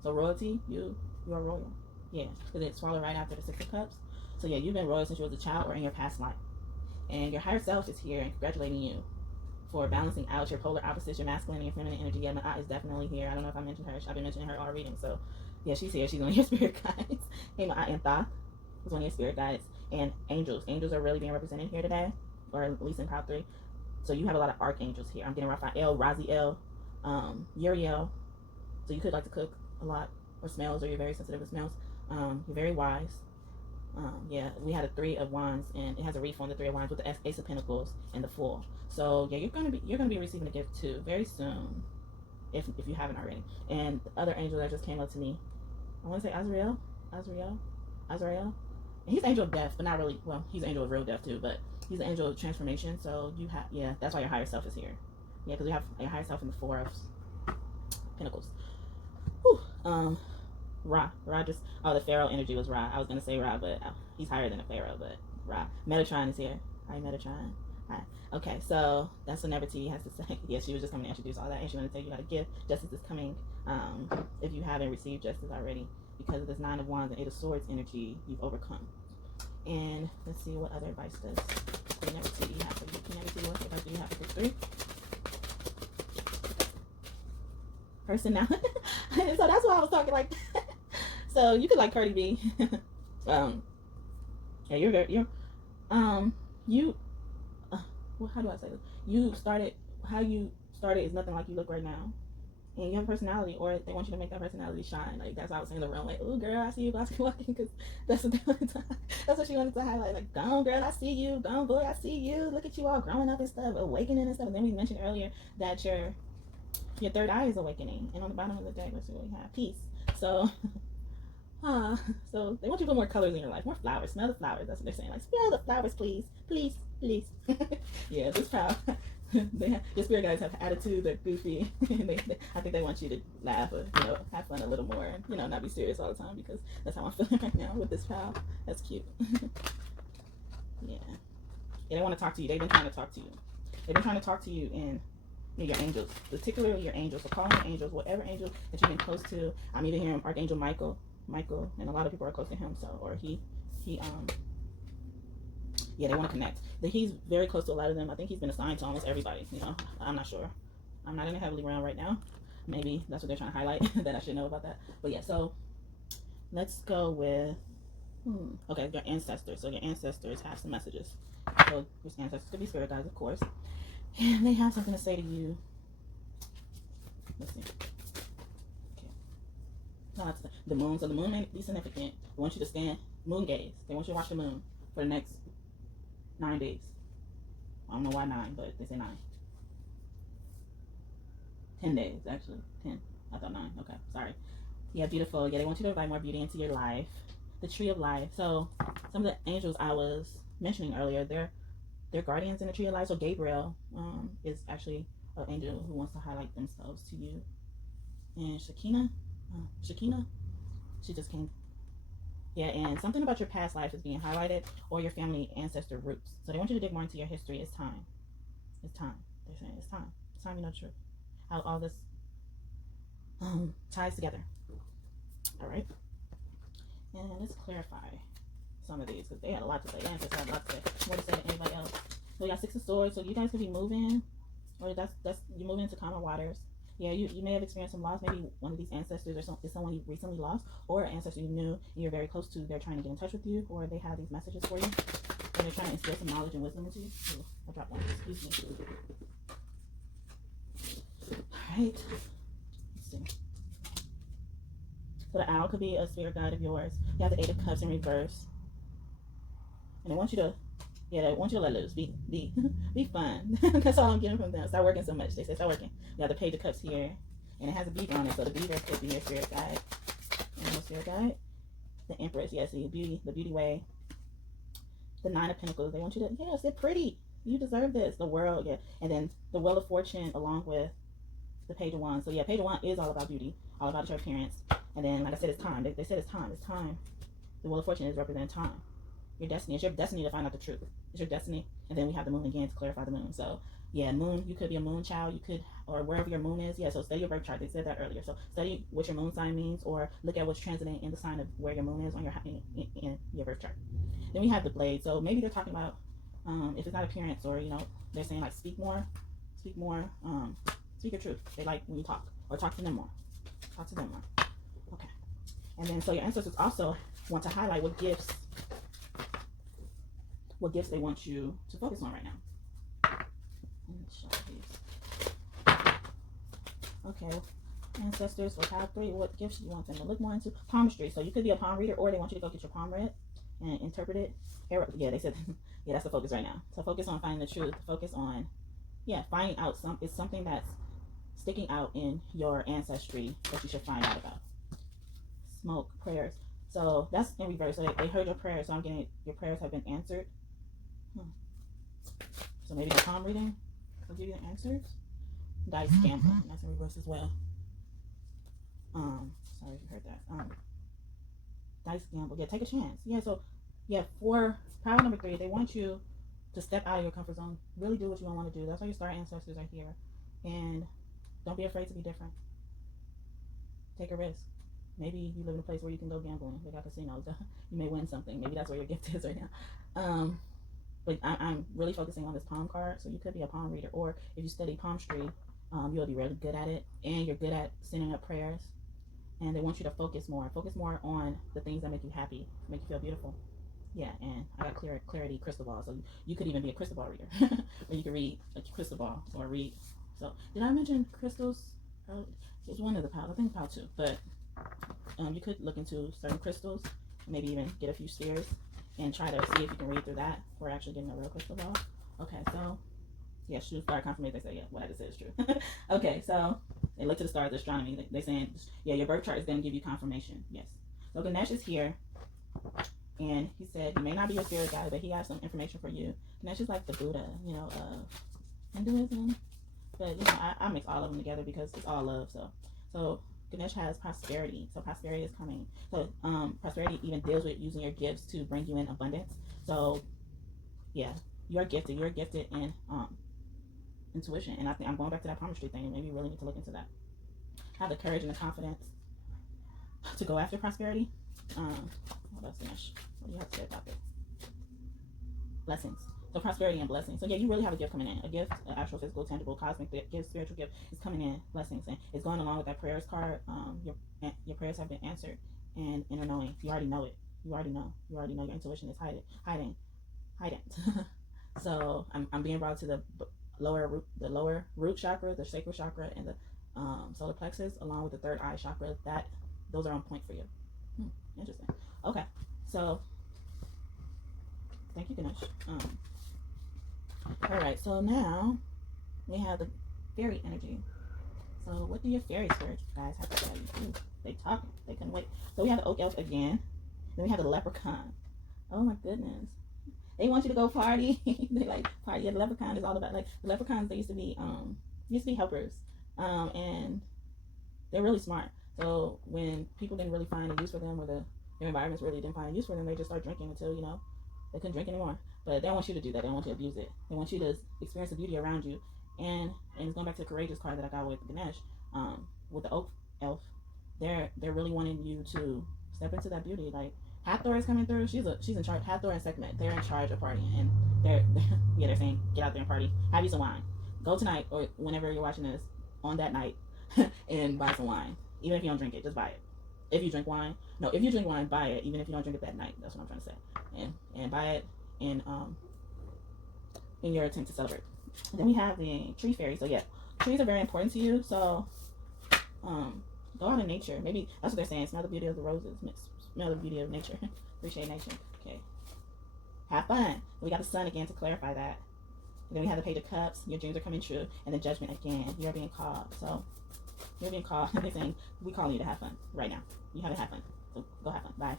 So royalty, you are royal. Yeah, because it's followed right after the Six of Cups. So yeah, you've been royal since you was a child or in your past life. And your higher self is here and congratulating you for balancing out your polar opposites, your masculine and your feminine energy. Yeah, my aunt is definitely here. I don't know if I mentioned her. I've been mentioning her all reading. So yeah, she's here. She's one of your spirit guides. Hey, my aunt Thoth is one of your spirit guides. And angels. Angels are really being represented here today, or at least in pile 3. So you have a lot of archangels here. I'm getting Raphael, Raziel, Uriel. So you could like to cook a lot, or smells, or you're very sensitive to smells. You're very wise. Yeah, we had a 3 of Wands, and it has a reef on the 3 of Wands with the Ace of Pentacles and the Fool. So yeah, you're gonna be receiving a gift too very soon, if you haven't already. And the other angel that just came up to me, I want to say Azrael. And he's angel of death, but not really. Well, he's an angel of real death too, but he's an angel of transformation. So you have, yeah, that's why your higher self is here. Yeah, because you have your higher self in the 4 of Pentacles. Whew. Ra just, oh, the Pharaoh energy was Ra. I was gonna say Ra, but he's higher than a Pharaoh, but Ra. Metatron is here. Hi, Metatron. Hi. Okay, so that's what Nevertee has to say. Yeah, she was just coming to introduce all that, and she wanted to tell you how to give. Justice is coming. If you haven't received justice already, because of this 9 of Wands and 8 of Swords energy, you've overcome. And let's see what other advice does Nevertee have for you. Nevertee, what advice do you have for this 3? Personality. So that's why I was talking like that. So you could like Cardi B. Yeah, well, how do I say this? How you started is nothing like you look right now. And you have a personality, or they want you to make that personality shine. Like, that's why I was saying the realm, like, oh girl, I see you walking, because that's what they wanted to, that's what she wanted to highlight. Like, gone girl, I see you, gone boy, I see you, look at you all growing up and stuff, awakening and stuff. And then we mentioned earlier that your 3rd eye is awakening. And on the bottom of the deck, let's see what we have. Peace. So so they want you to put more colors in your life, more flowers. Smell the flowers. That's what they're saying. Like, smell the flowers, please, please, please. Yeah, this proud. Your spirit guides have attitude. They're goofy. I think they want you to laugh or have fun a little more, and not be serious all the time, because that's how I'm feeling right now with this proud. That's cute. Yeah. They want to talk to you. They've been trying to talk to you. They've been trying to talk to you, and your angels, particularly your angels. So call on angels, whatever angel that you've been close to. I'm even hearing Archangel Michael, and a lot of people are close to him. So, or yeah, they want to connect. He's very close to a lot of them. I think he's been assigned to almost everybody. I'm not sure. I'm not in the heavily realm right now. Maybe that's what they're trying to highlight, that I should know about that. But yeah, so let's go with, okay, your ancestors. So your ancestors have some messages. So your ancestors could be spirit guides, of course. And they have something to say to you. Let's see. Okay. No, it's the moon. So the moon may be significant. They want you to stand moon gaze. They want you to watch the moon for the next 9 days. I don't know why 9, but they say 9. 10 days, actually. 10. I thought 9. Okay, sorry. Yeah, beautiful. Yeah, they want you to invite more beauty into your life. The tree of life. So some of the angels I was mentioning earlier, they're guardians in the tree of life. So Gabriel is actually an angel who wants to highlight themselves to you. And Shekinah, she just came. Yeah, and something about your past life is being highlighted, or your family ancestor roots. So they want you to dig more into your history. It's time. It's time. They're saying it's time. It's time you know the truth. How all this ties together. All right. And let's clarify some of these, because they had a lot to say. The ancestors had a lot to say. More to say than anybody else. So we got 6 of Swords. So you guys could be moving, or that's you're moving into calmer waters. Yeah, you may have experienced some loss. Maybe one of these ancestors is someone you recently lost, or an ancestor you knew and you're very close to. They're trying to get in touch with you, or they have these messages for you, and they're trying to instill some knowledge and wisdom into you. Ooh, I dropped one. Excuse me. All right. Let's see. So the owl could be a spirit guide of yours. You have the 8 of Cups in reverse, and they want you to. Yeah, they want you to let loose. Be fun. That's all I'm getting from them. Stop working so much. They say stop working. You have the Page of Cups here, and it has a beaver on it. So the beaver could be your spirit guide. And spirit guide. The Empress. Yes, the beauty way. The 9 of Pentacles. They want you to, yes, they're pretty. You deserve this. The World, yeah. And then the Wheel of Fortune along with the Page of Wands. So yeah, Page of Wands is all about beauty, all about your appearance. And then, like I said, it's time. They said it's time. It's time. The Wheel of Fortune is representing time. Your destiny. It's your destiny to find out the truth. It's your destiny. And then we have the moon again to clarify the moon. So yeah, moon, you could be a moon child. You could, or wherever your moon is. Yeah, so study your birth chart. They said that earlier. So study what your moon sign means, or look at what's transiting in the sign of where your moon is on in your birth chart. Then we have the blade. So maybe they're talking about if it's not appearance, or they're saying like speak more, speak your truth. They like when you talk, or talk to them more. Talk to them more. Okay. And then so your ancestors also want to highlight what gifts they want you to focus on right now. Okay, ancestors for top 3, what gifts do you want them to look more into? Palmistry. So you could be a palm reader, or they want you to go get your palm read. and interpret it. Yeah, they said, yeah, that's the focus right now. So focus on finding the truth. Focus on, yeah, finding out it's something that's sticking out in your ancestry that you should find out about. Smoke, prayers. So that's in reverse. So they heard your prayers. So I'm getting your prayers have been answered. So maybe the palm reading will give you the answers. Dice gamble. And that's in reverse as well. Sorry if you heard that. Dice gamble. Yeah, take a chance. Yeah, so yeah, for power number 3, they want you to step out of your comfort zone. Really do what you want to do. That's why your star ancestors are here. And don't be afraid to be different. Take a risk. Maybe you live in a place where you can go gambling. They got casinos. You may win something. Maybe that's where your gift is right now. But I'm really focusing on this palm card. So you could be a palm reader. Or if you study palmistry, you'll be really good at it. And you're good at sending up prayers. And they want you to focus more. Focus more on the things that make you happy, make you feel beautiful. Yeah, and I got clarity crystal ball. So you could even be a crystal ball reader. Or you could read a crystal ball or read. So did I mention crystals? It was one of the piles. I think pile 2. But you could look into certain crystals. Maybe even get a few spheres. And try to see if you can read through that. Or actually getting a real crystal ball. Okay, so yeah, shoot fire confirmation. They say, yeah, what I just said is true. Okay, so they look to the stars, astronomy. They saying, yeah, your birth chart is going to give you confirmation. Yes. So Ganesh is here, and he said he may not be your spirit guide, but he has some information for you. Ganesh is like the Buddha, you know, of Hinduism. But you know, I mix all of them together because it's all love. So Ganesh has prosperity. So prosperity is coming. So prosperity even deals with using your gifts to bring you in abundance. So yeah, you're gifted. You're gifted in intuition, and I think I'm going back to that palmistry thing. Maybe you really need to look into that. Have the courage and the confidence to go after prosperity. What else, Ganesh? What do you have to say about it? Blessings. So prosperity and blessings. So yeah, you really have a gift coming in. A gift, an actual physical, tangible, cosmic gift, spiritual gift is coming in. Blessings, and it's going along with that prayers card. Your prayers have been answered, and inner knowing. You already know it. You already know. You already know your intuition is hiding. So I'm being brought to the lower root chakra, the sacral chakra, and the solar plexus, along with the third eye chakra. Those are on point for you. Interesting. Okay, so thank you, Ganesh. All right, so now we have the fairy energy. So what do your fairy spirits guys have to tell you? Ooh, they talking. They couldn't wait. So we have the oak elf again. Then we have the leprechaun. Oh my goodness. They want you to go party. They like party. Yeah, the leprechaun is all about, like, the leprechauns, they used to be helpers. And they're really smart. So when people didn't really find a use for them, or their environments really didn't find a use for them, they just start drinking until, you know, they couldn't drink anymore. But they don't want you to do that. They don't want you to abuse it. They want you to experience the beauty around you. And it's going back to the courageous card that I got with Ganesh, with the oak elf. They're really wanting you to step into that beauty. Like, Hathor is coming through. She's in charge. Hathor and Sekhmet, they're in charge of partying, and they're saying, get out there and party. Have you some wine. Go tonight, or whenever you're watching this, on that night, and buy some wine. Even if you don't drink it, just buy it. If you drink wine, buy it. Even if you don't drink it that night, that's what I'm trying to say. And buy it in your attempt to celebrate. And then we have the tree fairy. So yeah, trees are very important to you. So go out in nature. Maybe that's what they're saying. Smell the beauty of the roses. Smell the beauty of nature. Appreciate nature. Okay. Have fun. We got the sun again to clarify that. And then we have the Page of Cups. Your dreams are coming true. And the Judgment again. You're being called. So you're being called. They're saying, we calling you to have fun right now. You haven't had fun. So go have fun. Bye.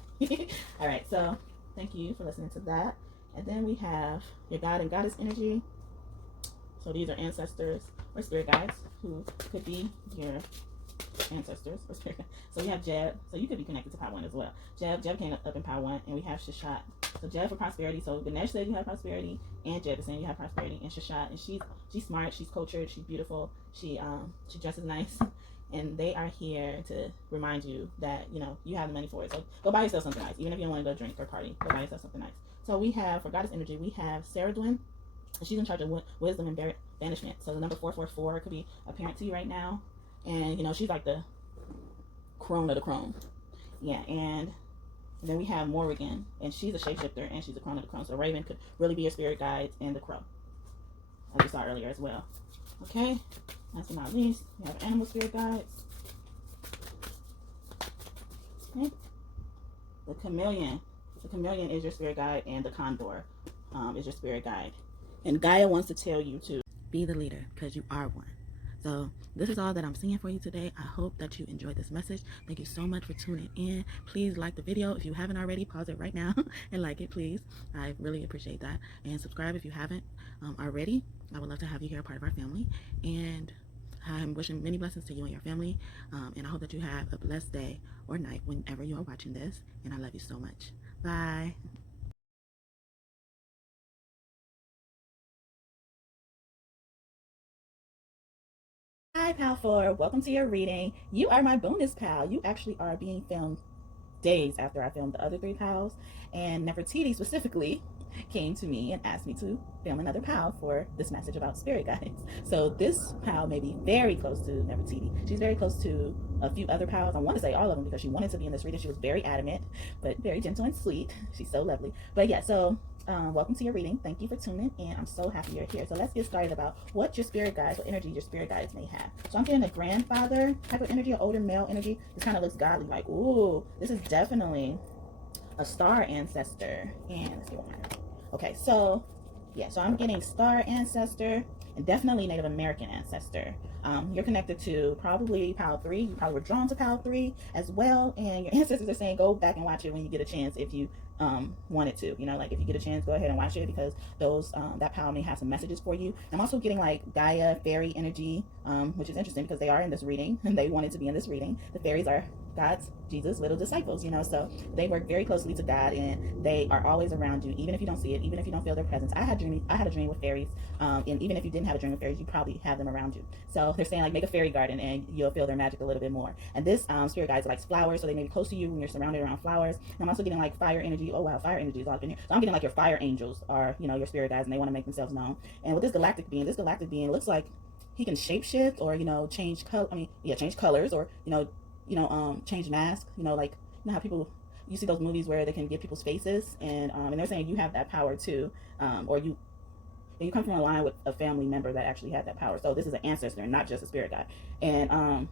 All right. So thank you for listening to that. And then we have your God and Goddess energy. So these are ancestors or spirit guides who could be your ancestors or spirit guides. So we have Jeb. So you could be connected to Power 1 as well. Jeb came up in Power 1. And we have Shashat. So Jeb for prosperity. So Ganesh said you have prosperity. And Jeb is saying you have prosperity. And Shashat. And she's smart. She's cultured. She's beautiful. She dresses nice. And they are here to remind you that, you know, you have the money for it. So go buy yourself something nice. Even if you don't want to go drink or party, go buy yourself something nice. So we have, for Goddess energy, we have Sarah Dwin. She's in charge of wisdom and banishment. So the number 444 could be apparent to you right now. And, you know, she's like the crone of the crone. Yeah, and then we have Morrigan. And she's a shapeshifter, and she's a crone of the crone. So Raven could really be your spirit guides, and the crow, as we saw earlier as well. Okay, last but not least, we have animal spirit guides. Okay. The chameleon. The chameleon is your spirit guide, and the condor is your spirit guide. And Gaia wants to tell you to be the leader because you are one. So this is all that I'm seeing for you today. I hope that you enjoyed this message. Thank you so much for tuning in. Please like the video. If you haven't already, pause it right now and like it, please. I really appreciate that. And subscribe if you haven't already. I would love to have you here, part of our family. And I'm wishing many blessings to you and your family. And I hope that you have a blessed day or night whenever you are watching this. And I love you so much. Bye. Hi, Pal 4. Welcome to your reading. You are my bonus pal. You actually are being filmed days after I filmed the other 3 pals. And Nefertiti specifically came to me and asked me to film another pal for this message about spirit guides. So this pal may be very close to Nefertiti. She's very close to a few other pals. I want to say all of them because she wanted to be in this reading. She was very adamant, but very gentle and sweet. She's so lovely. But yeah, so welcome to your reading. Thank you for tuning in. I'm so happy you're here. So let's get started about what your spirit guides, what energy your spirit guides may have. So I'm getting a grandfather type of energy, an older male energy. This kind of looks godly, like, ooh, this is definitely a star ancestor. And let's get one more. Okay, so yeah, so I'm getting star ancestor and definitely Native American ancestor. You're connected to probably Pal 3. You probably were drawn to Pal 3 as well. And your ancestors are saying go back and watch it when you get a chance if you wanted to. You know, like if you get a chance, go ahead and watch it because those that Pal may have some messages for you. I'm also getting like Gaia fairy energy, which is interesting because they are in this reading and they wanted to be in this reading. The fairies are God's, Jesus' little disciples, you know, so they work very closely to God and they are always around you, even if you don't see it, even if you don't feel their presence. I had a dream with fairies, and even if you didn't have a dream with fairies, you probably have them around you. So they're saying like make a fairy garden and you'll feel their magic a little bit more. And this spirit guides likes flowers, so they may be close to you when you're surrounded around flowers. And I'm also getting like fire energy. Oh wow, fire energy is all up in here. So I'm getting like your fire angels are, you know, your spirit guides and they want to make themselves known. And with this galactic being looks like he can shapeshift or, you know, change colors or, change masks, like, you know how people, you see those movies where they can give people's faces and they're saying you have that power too, or you come from a line with a family member that actually had that power. So this is an ancestor and not just a spirit guide. And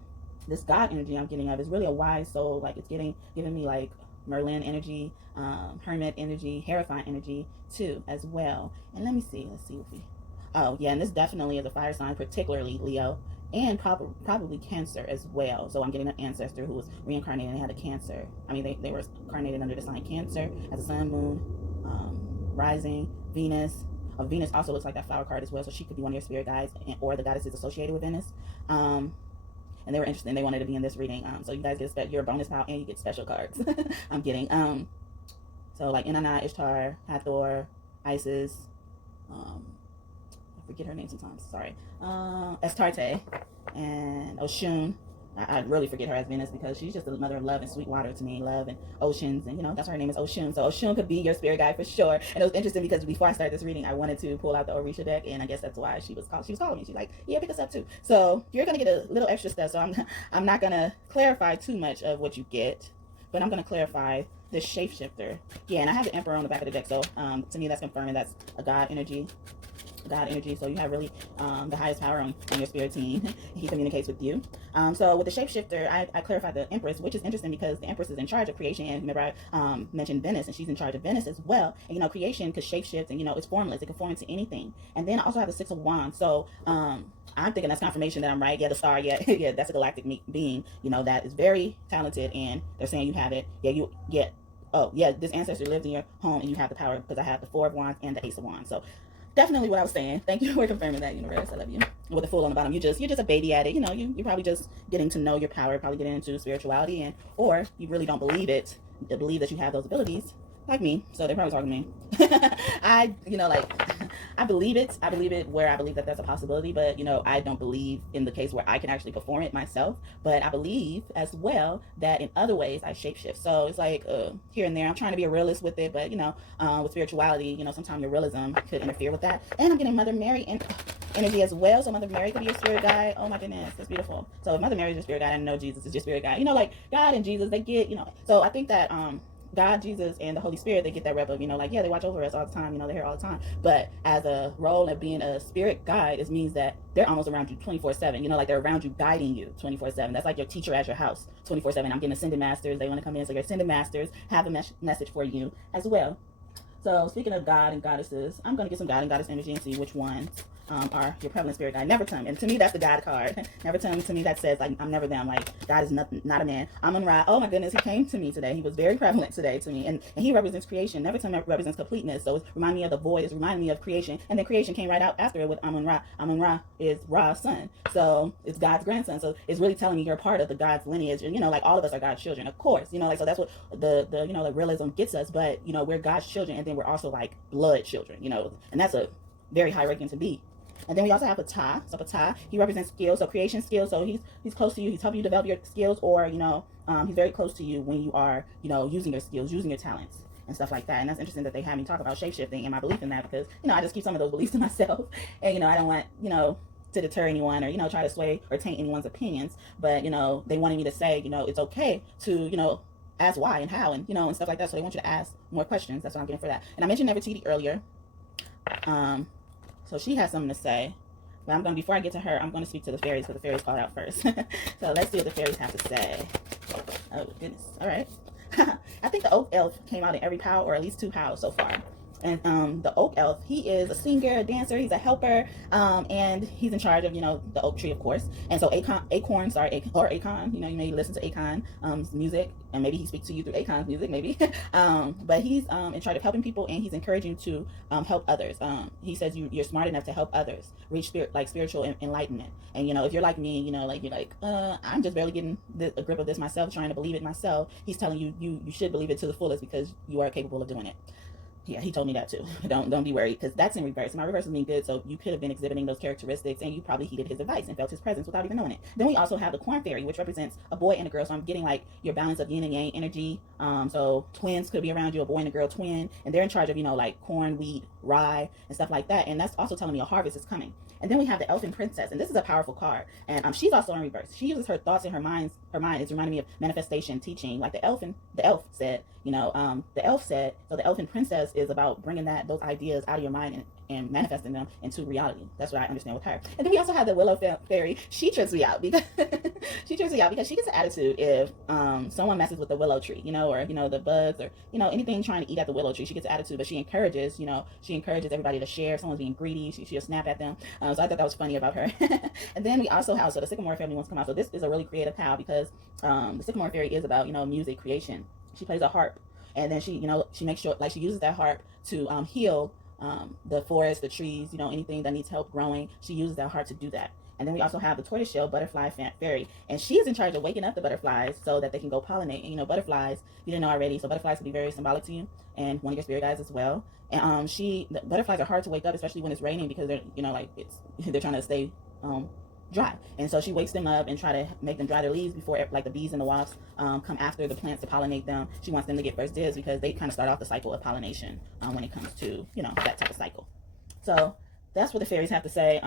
this God energy I'm getting of is really a wise soul. Like it's giving me like Merlin energy, Hermit energy, Hierophant energy too as well. And let's see if we, oh yeah, and this definitely is a fire sign, particularly Leo, and probably Cancer as well. So I'm getting an ancestor who was reincarnated and had a Cancer. I mean, they were incarnated under the sign Cancer as a sun, moon, rising, Venus. Venus also looks like that flower card as well, so she could be one of your spirit guides or the goddesses associated with Venus. And they were interested. They wanted to be in this reading. So you guys get your bonus pal and you get special cards. I'm getting so like Inanna, Ishtar, Hathor, Isis. I forget her name sometimes. Sorry. Astarte and Oshun. I really forget her as Venus because she's just the mother of love and sweet water to me, love and oceans, and that's why her name is Oshun. So Oshun could be your spirit guide for sure. And it was interesting because before I started this reading, I wanted to pull out the Orisha deck, and I guess that's why she was calling me. She's like, yeah, pick us up too. So you're gonna get a little extra stuff. So I'm not gonna clarify too much of what you get, but I'm gonna clarify this shapeshifter. Yeah, and I have the Emperor on the back of the deck. So to me, that's confirming that's a God energy. So you have really the highest power on your spirit team. He communicates with you. So with the shapeshifter, I clarified the Empress, which is interesting because the Empress is in charge of creation. And remember I mentioned Venus, and she's in charge of Venus as well. And creation could shapeshift, and it's formless. It can form into anything. And then I also have the Six of Wands. So I'm thinking that's confirmation that I'm right. Yeah, the star. Yeah, yeah, that's a galactic being. That is very talented, and they're saying you have it. Yeah, you get. Oh yeah, this ancestor lives in your home, and you have the power because I have the Four of Wands and the Ace of Wands. So definitely what I was saying. Thank you for confirming that, universe. I love you. With the Fool on the bottom, you're just a baby at it. You're probably just getting to know your power, probably getting into spirituality, or you really don't believe it, to believe that you have those abilities, like me. So they're probably talking to me. I believe it. I believe it where I believe that that's a possibility, but I don't believe in the case where I can actually perform it myself. But I believe as well that in other ways I shapeshift. So it's like here and there. I'm trying to be a realist with it, but with spirituality, sometimes your realism could interfere with that. And I'm getting Mother Mary and energy as well. So Mother Mary could be your spirit guide. Oh my goodness, that's beautiful. So if Mother Mary is your spirit guide, I know Jesus is your spirit guide. Like God and Jesus, they get, so I think that God, Jesus, and the Holy Spirit, they get that rep of, you know, like, yeah, they watch over us all the time, you know, they're here all the time. But as a role of being a spirit guide, it means that they're almost around you 24/7, you know, like they're around you, guiding you 24/7. That's like your teacher at your house 24/7. I'm getting ascended masters. They want to come in. So your ascended masters have a message for you as well. So speaking of God and goddesses, I'm going to get some God and goddess energy and see which ones are your prevalent spirit guide. Never come. And to me, that's the God card. Never come. To me, that says, like, I'm never them. Like, God is nothing, not a man. Amun Ra. Oh my goodness, he came to me today. He was very prevalent today to me. And he represents creation. Never come represents completeness. So it's reminding me of the void. It's reminding me of creation. And then creation came right out after it with Amun Ra. Amun Ra is Ra's son. So it's God's grandson. So it's really telling me you're part of the God's lineage. And, you know, like, all of us are God's children, of course. You know, like, so that's what the you know, like, realism gets us. But, you know, we're God's children. And then we're also, like, blood children, you know. And that's a very high ranking to be. And then we also have Ptah. So Ptah, he represents skills, so creation skills. So he's close to you. He's helping you develop your skills, or, you know, he's very close to you when you are, you know, using your skills, using your talents and stuff like that. And that's interesting that they have me talk about shape-shifting and my belief in that, because, you know, I just keep some of those beliefs to myself. And, you know, I don't want, you know, to deter anyone or, you know, try to sway or taint anyone's opinions. But, you know, they wanted me to say, you know, it's okay to, you know, ask why and how and, you know, and stuff like that. So they want you to ask more questions. That's what I'm getting for that. And I mentioned Nefertiti earlier. So she has something to say. But I'm going to, before I get to her, I'm going to speak to the fairies, because the fairies called out first. So let's see what the fairies have to say. Oh, goodness. All right. I think the Oak Elf came out in every pile, or at least 2 piles so far. And the Oak Elf, he is a singer, a dancer, he's a helper, and he's in charge of, you know, the oak tree, of course. And so Akon, you know, you may listen to Akon's music, and maybe he speaks to you through Akon's music, maybe. But he's in charge of helping people, and he's encouraging you to help others. He says you're smart enough to help others reach spiritual enlightenment. And, you know, if you're like me, you know, like, you're like, I'm just barely getting a grip of this myself, trying to believe it myself. He's telling you, you should believe it to the fullest, because you are capable of doing it. Yeah, he told me that too. Don't be worried, because that's in reverse. My reverse is being good, so you could have been exhibiting those characteristics, and you probably heeded his advice and felt his presence without even knowing it. Then we also have the Corn Fairy, which represents a boy and a girl. So I'm getting, like, your balance of yin and yang energy. So twins could be around you, a boy and a girl twin, and they're in charge of, you know, like, corn, wheat, rye, and stuff like that. And that's also telling me a harvest is coming. And then we have the Elfin Princess, and this is a powerful card. And she's also in reverse. She uses her thoughts and her mind is reminding me of manifestation, teaching. Like the elf said, you know, the elf said, so the Elfin Princess is about bringing those ideas out of your mind and manifesting them into reality. That's what I understand with her. And then we also have the Willow Fairy. She trips me out because she gets an attitude if someone messes with the willow tree, you know, or, you know, the bugs, or, you know, anything trying to eat at the willow tree. She gets an attitude, but she encourages, you know, everybody to share. If someone's being greedy, she'll snap at them. So I thought that was funny about her. And then we also have, so the Sycamore family wants to come out. So this is a really creative pal, because the Sycamore Fairy is about, you know, music creation. She plays a harp, and then she, you know, she makes sure, like, she uses that harp to heal the forest, the trees, you know, anything that needs help growing. She uses that harp to do that. And then we also have the Tortoiseshell Butterfly Fairy, and she is in charge of waking up the butterflies so that they can go pollinate. And, you know, butterflies, you didn't know already, so butterflies can be very symbolic to you, and one of your spirit guides as well. And the butterflies are hard to wake up, especially when it's raining, because they're, you know, like, they're trying to stay dry. And so she wakes them up and try to make them dry their leaves before, like, the bees and the wasps come after the plants to pollinate them. She wants them to get first dibs, because they kind of start off the cycle of pollination when it comes to, you know, that type of cycle. So that's what the fairies have to say.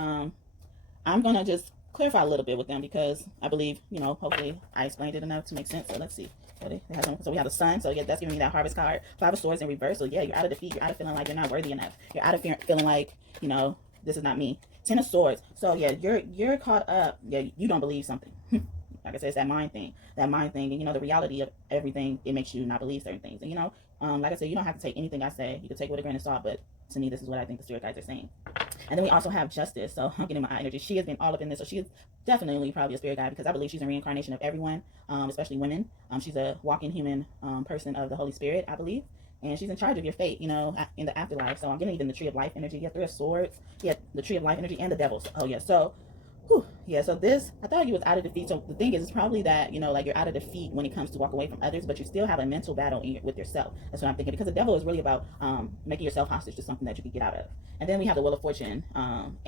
I'm going to just clarify a little bit with them, because I believe, you know, hopefully I explained it enough to make sense. So let's see. So we have the Sun. So yeah, that's giving me that Harvest card. 5 of Swords in reverse. So yeah, you're out of defeat. You're out of feeling like you're not worthy enough. You're out of feeling like, you know, this is not me. 10 of Swords. So yeah, you're caught up. Yeah, you don't believe something. Like I said, it's that mind thing. And, you know, the reality of everything, it makes you not believe certain things. And, you know, like I said, you don't have to take anything I say. You can take it with a grain of salt, but to me, this is what I think the spirit guides are saying. And then we also have Justice. So I'm getting my eye energy. She has been all up in this. So she is definitely probably a spirit guide, because I believe she's a reincarnation of everyone, especially women. She's a walking human person of the Holy Spirit, I believe. And she's in charge of your fate, you know, in the afterlife. So I'm getting even the Tree of Life energy. You have 3 of Swords. Yeah, the Tree of Life energy and the Devils. Oh, yeah. So yeah, so this, I thought you was out of defeat. So the thing is, it's probably that, you know, like, you're out of defeat when it comes to walk away from others, but you still have a mental battle with yourself. That's what I'm thinking, because the devil is really about making yourself hostage to something that you can get out of. And then we have the Wheel of Fortune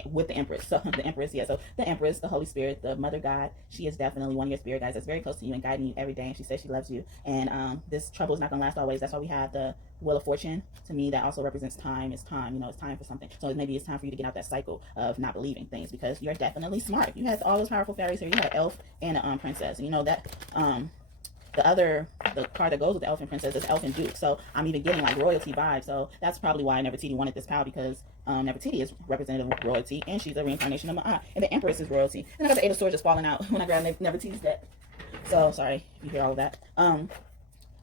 with the Empress. So the Empress, yeah, so the Empress, the Holy Spirit, the Mother God, she is definitely one of your spirit guides that's very close to you and guiding you every day. And she says she loves you. And this trouble is not going to last always. That's why we have the Wheel of Fortune. To me, that also represents time. It's time, you know, it's time for something. So maybe it's time for you to get out that cycle of not believing things, because you're definitely smart. You had all those powerful fairies here. You had an elf and a princess. And, you know, that the card that goes with the Elephant Princess is Elfin Duke. So I'm even getting like royalty vibes. So that's probably why Nefertiti wanted this pal, because Nefertiti is representative of royalty, and she's a reincarnation of Ma'at, and the Empress is royalty. And I got the Eight of Swords just falling out when I grabbed Nefertiti's deck. So sorry if you hear all of that.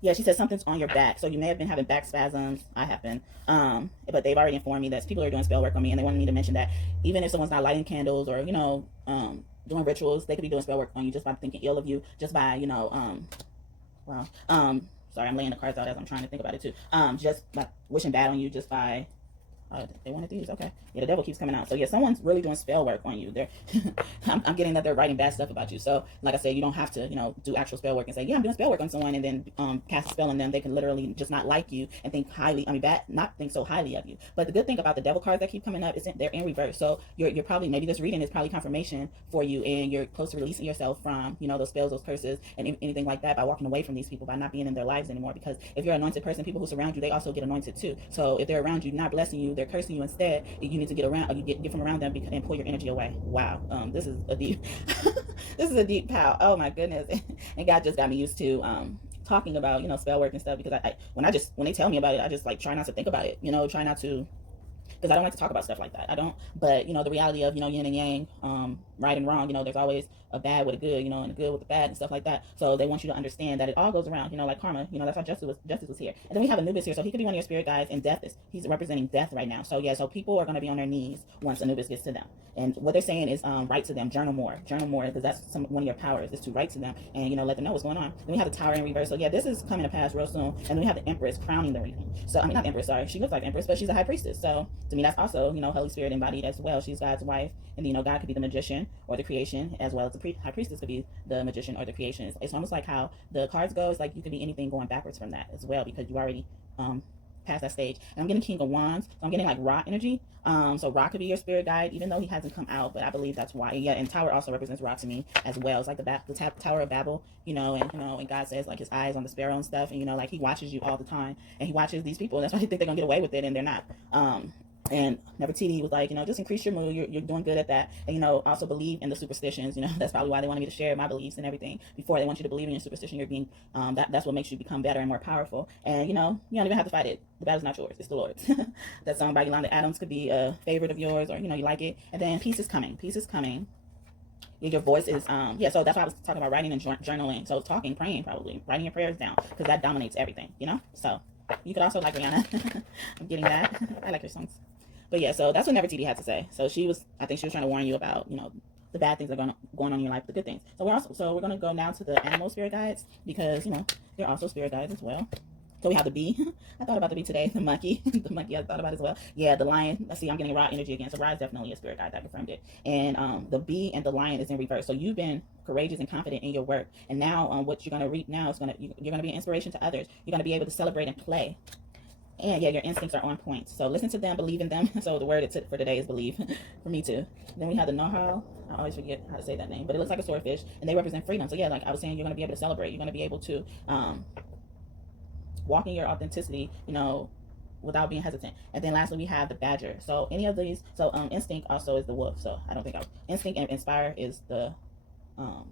Yeah, she says something's on your back. So you may have been having back spasms. I have been. But they've already informed me that people are doing spell work on me, and they wanted me to mention that even if someone's not lighting candles or, doing rituals, they could be doing spell work on you just by thinking ill of you, just by, sorry, I'm laying the cards out as I'm trying to think about it too. Just by wishing bad on you, just by they wanted these. Okay. Yeah, the devil keeps coming out. So yeah, someone's really doing spell work on you. They're I'm getting that they're writing bad stuff about you. So like I said, you don't have to, do actual spell work and say, yeah, I'm doing spell work on someone, and then cast a spell on them. They can literally just not like you and think highly, not think so highly of you. But the good thing about the devil cards that keep coming up is they're in reverse. So you're probably, maybe this reading is probably confirmation for you, and you're close to releasing yourself from, those spells, those curses, and anything like that by walking away from these people, by not being in their lives anymore. Because if you're an anointed person, people who surround you, they also get anointed too. So if they're around you, not blessing you, they're cursing you instead. You need to get around, or you get from around them and pull your energy away. Wow. This is a deep this is a deep pow. Oh my goodness. And God just got me used to talking about, spell work and stuff, because when they tell me about it, I just like try not to think about it, try not to, because I don't like to talk about stuff like that. I don't. But the reality of yin and yang, right and wrong. There's always a bad with a good, and a good with the bad and stuff like that. So they want you to understand that it all goes around. Like karma. That's why justice was here. And then we have Anubis here, so he could be one of your spirit guides. And he's representing death right now. So yeah, so people are going to be on their knees once Anubis gets to them. And what they're saying is write to them, journal more, because that's one of your powers is to write to them and let them know what's going on. Then we have the Tower in reverse. So yeah, this is coming to pass real soon. And then we have the Empress crowning the reading. So not Empress, sorry, she looks like Empress, but she's a high priestess. So to me, that's also Holy Spirit embodied as well. She's God's wife, and God could be the magician or the creation, as well as the high priestess could be the magician or the creation. It's almost like how the cards go. It's like you could be anything going backwards from that as well, because you already past that stage. And I'm getting King of Wands, so I'm getting like Ra energy. So Ra could be your spirit guide, even though he hasn't come out, but I believe that's why. Yeah, and Tower also represents Ra to me as well. It's like the Tower of Babel, and God says like his eyes on the sparrow and stuff, and like he watches you all the time, and he watches these people, and that's why they think they're gonna get away with it, and they're not. And Nefertiti was like, just increase your mood. You're doing good at that. And, also believe in the superstitions. That's probably why they wanted me to share my beliefs and everything before. They want you to believe in your superstition. You're being, that's what makes you become better and more powerful. And, you don't even have to fight it. The battle's not yours. It's the Lord's. That song by Yolanda Adams could be a favorite of yours, or, you like it. And then peace is coming. Peace is coming. Your voice is, so that's why I was talking about writing and journaling. So talking, praying, probably. Writing your prayers down, because that dominates everything, So you could also like Rihanna. I'm getting that. I like her songs. But yeah, so that's what Nefertiti had to say. So I think she was trying to warn you about, the bad things that are going on in your life, the good things. So we're going to go now to the animal spirit guides, because, they're also spirit guides as well. So we have the bee. I thought about the bee today. The monkey. The monkey I thought about as well. Yeah, the lion. Let's see, I'm getting Ra energy again. So Ra is definitely a spirit guide. That confirmed it. And the bee and the lion is in reverse. So you've been courageous and confident in your work. And now what you're going to reap now is you're going to be an inspiration to others. You're going to be able to celebrate and play. And yeah, your instincts are on point. So listen to them, believe in them. So the word for today is believe, for me too. Then we have the Nahal. I always forget how to say that name, but it looks like a swordfish, and they represent freedom. So yeah, like I was saying, you're going to be able to celebrate. You're going to be able to walk in your authenticity, without being hesitant. And then lastly, we have the badger. So any of these, instinct also is the wolf. So I don't think instinct and inspire is the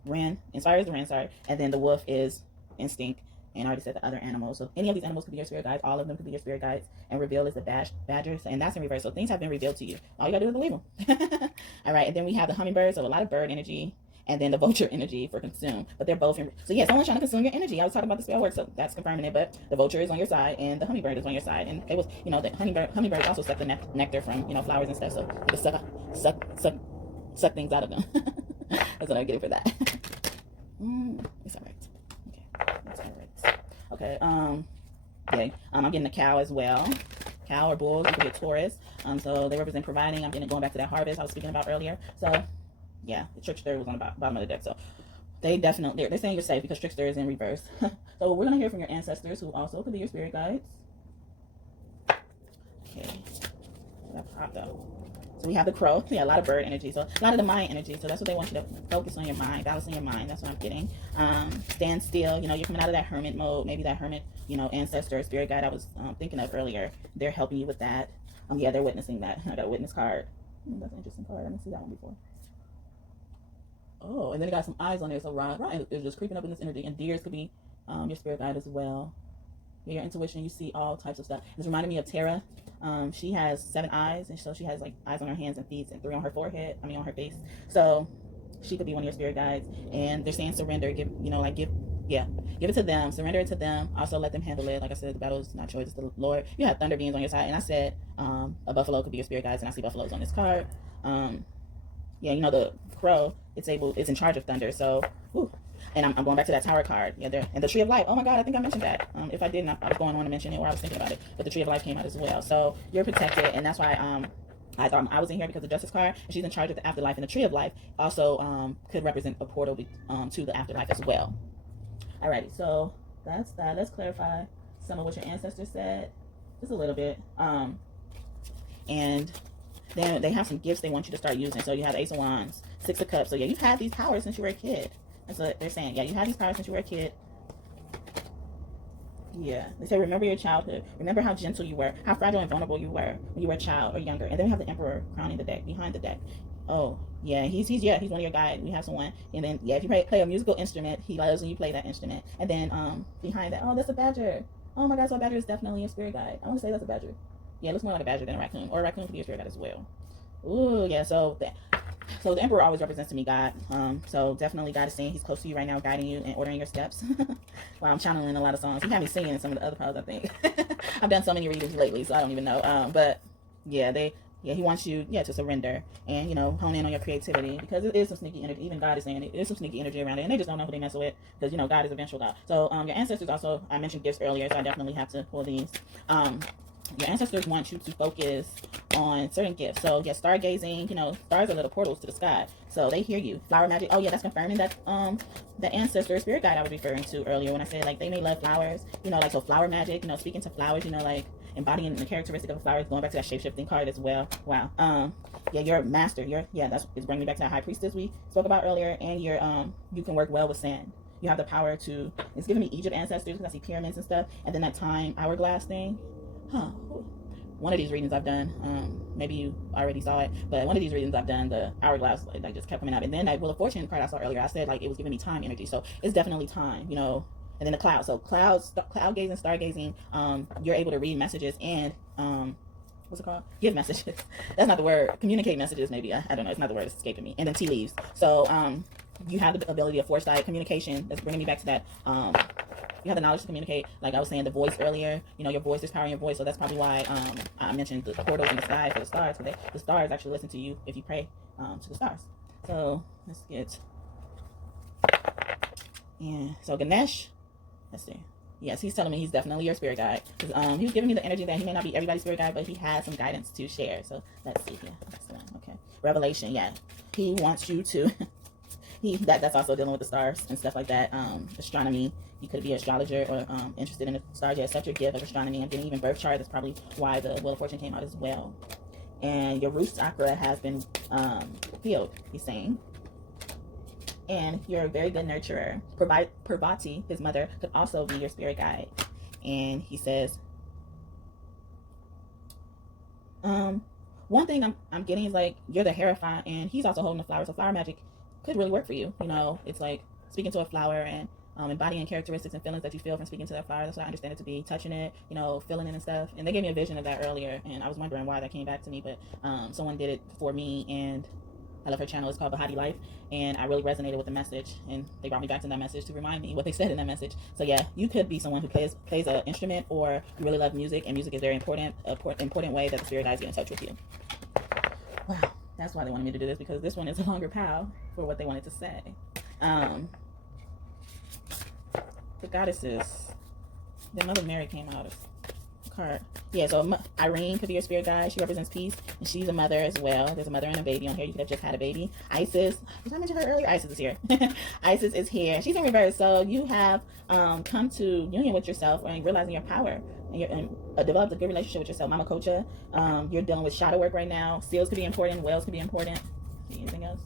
wren. Inspire is the wren, sorry. And then the wolf is instinct. And I already said the other animals. So any of these animals could be your spirit guides. All of them could be your spirit guides. And reveal is the badger. And that's in reverse. So things have been revealed to you. All you gotta do is believe them. All right. And then we have the hummingbird. So a lot of bird energy. And then the vulture energy for consume. But they're both in. So yeah, someone's trying to consume your energy. I was talking about the spell work, so that's confirming it. But the vulture is on your side, and the hummingbird is on your side. And it was, the hummingbirds also suck the nectar from, flowers and stuff. So you can suck things out of them. That's what I'm getting for that. It's all right. That's all right. Okay. Yeah. I'm getting a cow as well. Cow or bulls. You could be a Taurus. So they represent providing. I'm going back to that harvest I was speaking about earlier. So yeah, the trickster was on the bottom of the deck. So they definitely they're saying you're safe because trickster is in reverse. So we're gonna hear from your ancestors, who also could be your spirit guides. Okay. That popped up. So we have the crow. Yeah, a lot of bird energy. So a lot of the mind energy. So that's what they want you to focus on, your mind, balancing your mind. That's what I'm getting. Stand still. You're coming out of that hermit mode. Maybe that hermit, ancestor, spirit guide I was thinking of earlier. They're helping you with that. Yeah, they're witnessing that. I got a witness card. That's an interesting card. I didn't see that one before. Oh, and then it got some eyes on there. So Ra is just creeping up in this energy. And deers could be your spirit guide as well. Your intuition, you see all types of stuff. It's reminding me of Tara. She has 7 eyes, and so she has like eyes on her hands and feet, and 3 on her forehead. I mean, on her face. So she could be one of your spirit guides. And they're saying surrender. Give it to them. Surrender it to them. Also let them handle it. Like I said, the battle is not yours, it's the Lord. You have thunder beings on your side, and I said a buffalo could be your spirit guides, and I see buffaloes on this card. Yeah, you know, the crow, it's in charge of thunder. So, whew. And I'm going back to that tower card. Yeah, there. And the tree of life. Oh my God, I think I mentioned that. If I didn't, I was going on to mention it, or I was thinking about it. But the tree of life came out as well. So you're protected, and that's why I thought I was in here because of Justice card, and she's in charge of the afterlife. And the tree of life also could represent a portal to the afterlife as well. Alrighty, so that's that. Let's clarify some of what your ancestors said, just a little bit. And then they have some gifts they want you to start using. So you have Ace of Wands, 6 of Cups. So yeah, you've had these powers since you were a kid. That's what they're saying. Yeah, you had these powers since you were a kid. Yeah, they say remember your childhood. Remember how gentle you were, how fragile and vulnerable you were when you were a child or younger. And then we have the Emperor crowning the deck, behind the deck. Oh, yeah, he's one of your guides. We have someone. And then, yeah, if you play a musical instrument, he loves when you play that instrument. And then behind that, oh, that's a badger. Oh my God, so a badger is definitely a spirit guide. I want to say that's a badger. Yeah, it looks more like a badger than a raccoon. Or a raccoon could be a spirit guide as well. Ooh, yeah, so the Emperor always represents to me God. So definitely God is saying he's close to you right now, guiding you and ordering your steps. Wow, I'm channeling a lot of songs. You have me singing in some of the other powers, I think. I've done so many readings lately, so I don't even know. But yeah, he wants you, to surrender and, hone in on your creativity, because it is some sneaky energy. Even God is saying it is some sneaky energy around it, and they just don't know who they mess with, because, God is a vengeful God. So your ancestors also, I mentioned gifts earlier, so I definitely have to pull these. Your ancestors want you to focus on certain gifts. So yeah, stargazing, stars are little portals to the sky. So they hear you. Flower magic. Oh yeah, that's confirming that the ancestor spirit guide I was referring to earlier when I said like they may love flowers. So flower magic, speaking to flowers, like embodying the characteristic of flowers, going back to that shape-shifting card as well. Wow. Yeah, you're a master. It's bringing me back to that high priestess we spoke about earlier, and you can work well with sand. You have the power to, it's giving me Egypt ancestors because I see pyramids and stuff, and then that time hourglass thing. One of these readings I've done, maybe you already saw it, but one of these readings I've done, the hourglass like just kept coming out. And then that Wheel of Fortune card I saw earlier, I said like it was giving me time energy, so it's definitely time, And then the clouds, so cloud gazing, stargazing, you're able to read messages and what's it called? Give messages. That's not the word. Communicate messages, maybe. I don't know. It's not the word. It's escaping me. And then tea leaves. So you have the ability of foresight, communication. That's bringing me back to that. You have the knowledge to communicate. Like I was saying, the voice earlier. Your voice, there's power in your voice. So that's probably why I mentioned the portals in the sky for the stars. Because the stars actually listen to you if you pray to the stars. So let's get. Yeah. So Ganesh. Let's see. Yes, he's telling me he's definitely your spirit guide. He was giving me the energy that he may not be everybody's spirit guide, but he has some guidance to share. So let's see here. That's the one. Okay. Revelation. Yeah. He wants you to. That's also dealing with the stars and stuff like that. Astronomy. You could be an astrologer or interested in the stars. Yeah, accept your gift of astronomy, and then even birth chart. That's probably why the Wheel of Fortune came out as well. And your root chakra has been healed, he's saying. And you're a very good nurturer. Parvati, his mother, could also be your spirit guide. And he says, one thing I'm getting is like you're the Hierophant, and he's also holding the flower. So flower magic could really work for you. It's like speaking to a flower and embodying characteristics and feelings that you feel from speaking to that flower. That's what I understand it to be. Touching it, feeling it and stuff. And they gave me a vision of that earlier, and I was wondering why that came back to me. But someone did it for me, and I love her channel. It's called Bahati Life, and I really resonated with the message, and they brought me back to that message to remind me what they said in that message. So yeah, you could be someone who plays an instrument, or you really love music, and music is very important way that the spirit guides get in touch with you. Wow, that's why they wanted me to do this, because this one is a longer pow for what they wanted to say. The goddesses, then Mother Mary came out of card. Yeah, so Irene could be your spirit guide. She represents peace, and she's a mother as well. There's a mother and a baby on here. You could have just had a baby. Isis, did I mention her earlier? Isis is here. Isis is here. She's in reverse. So you have come to union with yourself and realizing your power, and developed a good relationship with yourself. Mama Kocha, you're dealing with shadow work right now. Seals could be important. Whales could be important. Anything else?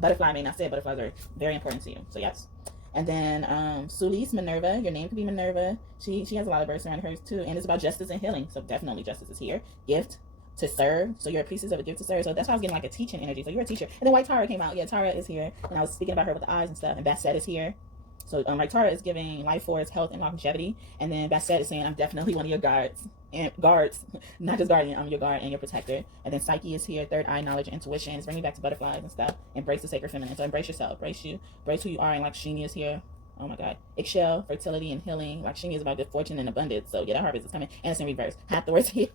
Butterfly, I may not say it. Butterflies are very important to you. So yes. And then Sulis, Minerva, your name could be Minerva. She has a lot of births around hers too. And it's about justice and healing. So definitely justice is here. Gift to serve. So you're a priestess of a gift to serve. So that's why I was getting like a teaching energy. So you're a teacher. And then White Tara came out. Yeah, Tara is here. And I was speaking about her with the eyes and stuff. And Bastet is here. So like Tara is giving life force, health, and longevity, and then Basset is saying I'm definitely one of your guards, not just guardian. I'm your guard and your protector. And then Psyche is here, third eye, knowledge, intuition. It's bringing you back to butterflies and stuff. Embrace the sacred feminine. So embrace yourself, embrace who you are. And like Shini is here. Oh my God. Eggshell, fertility, and healing. Like Shini is about good fortune and abundance. So yeah, that harvest is coming. And it's in reverse. Hathor's here.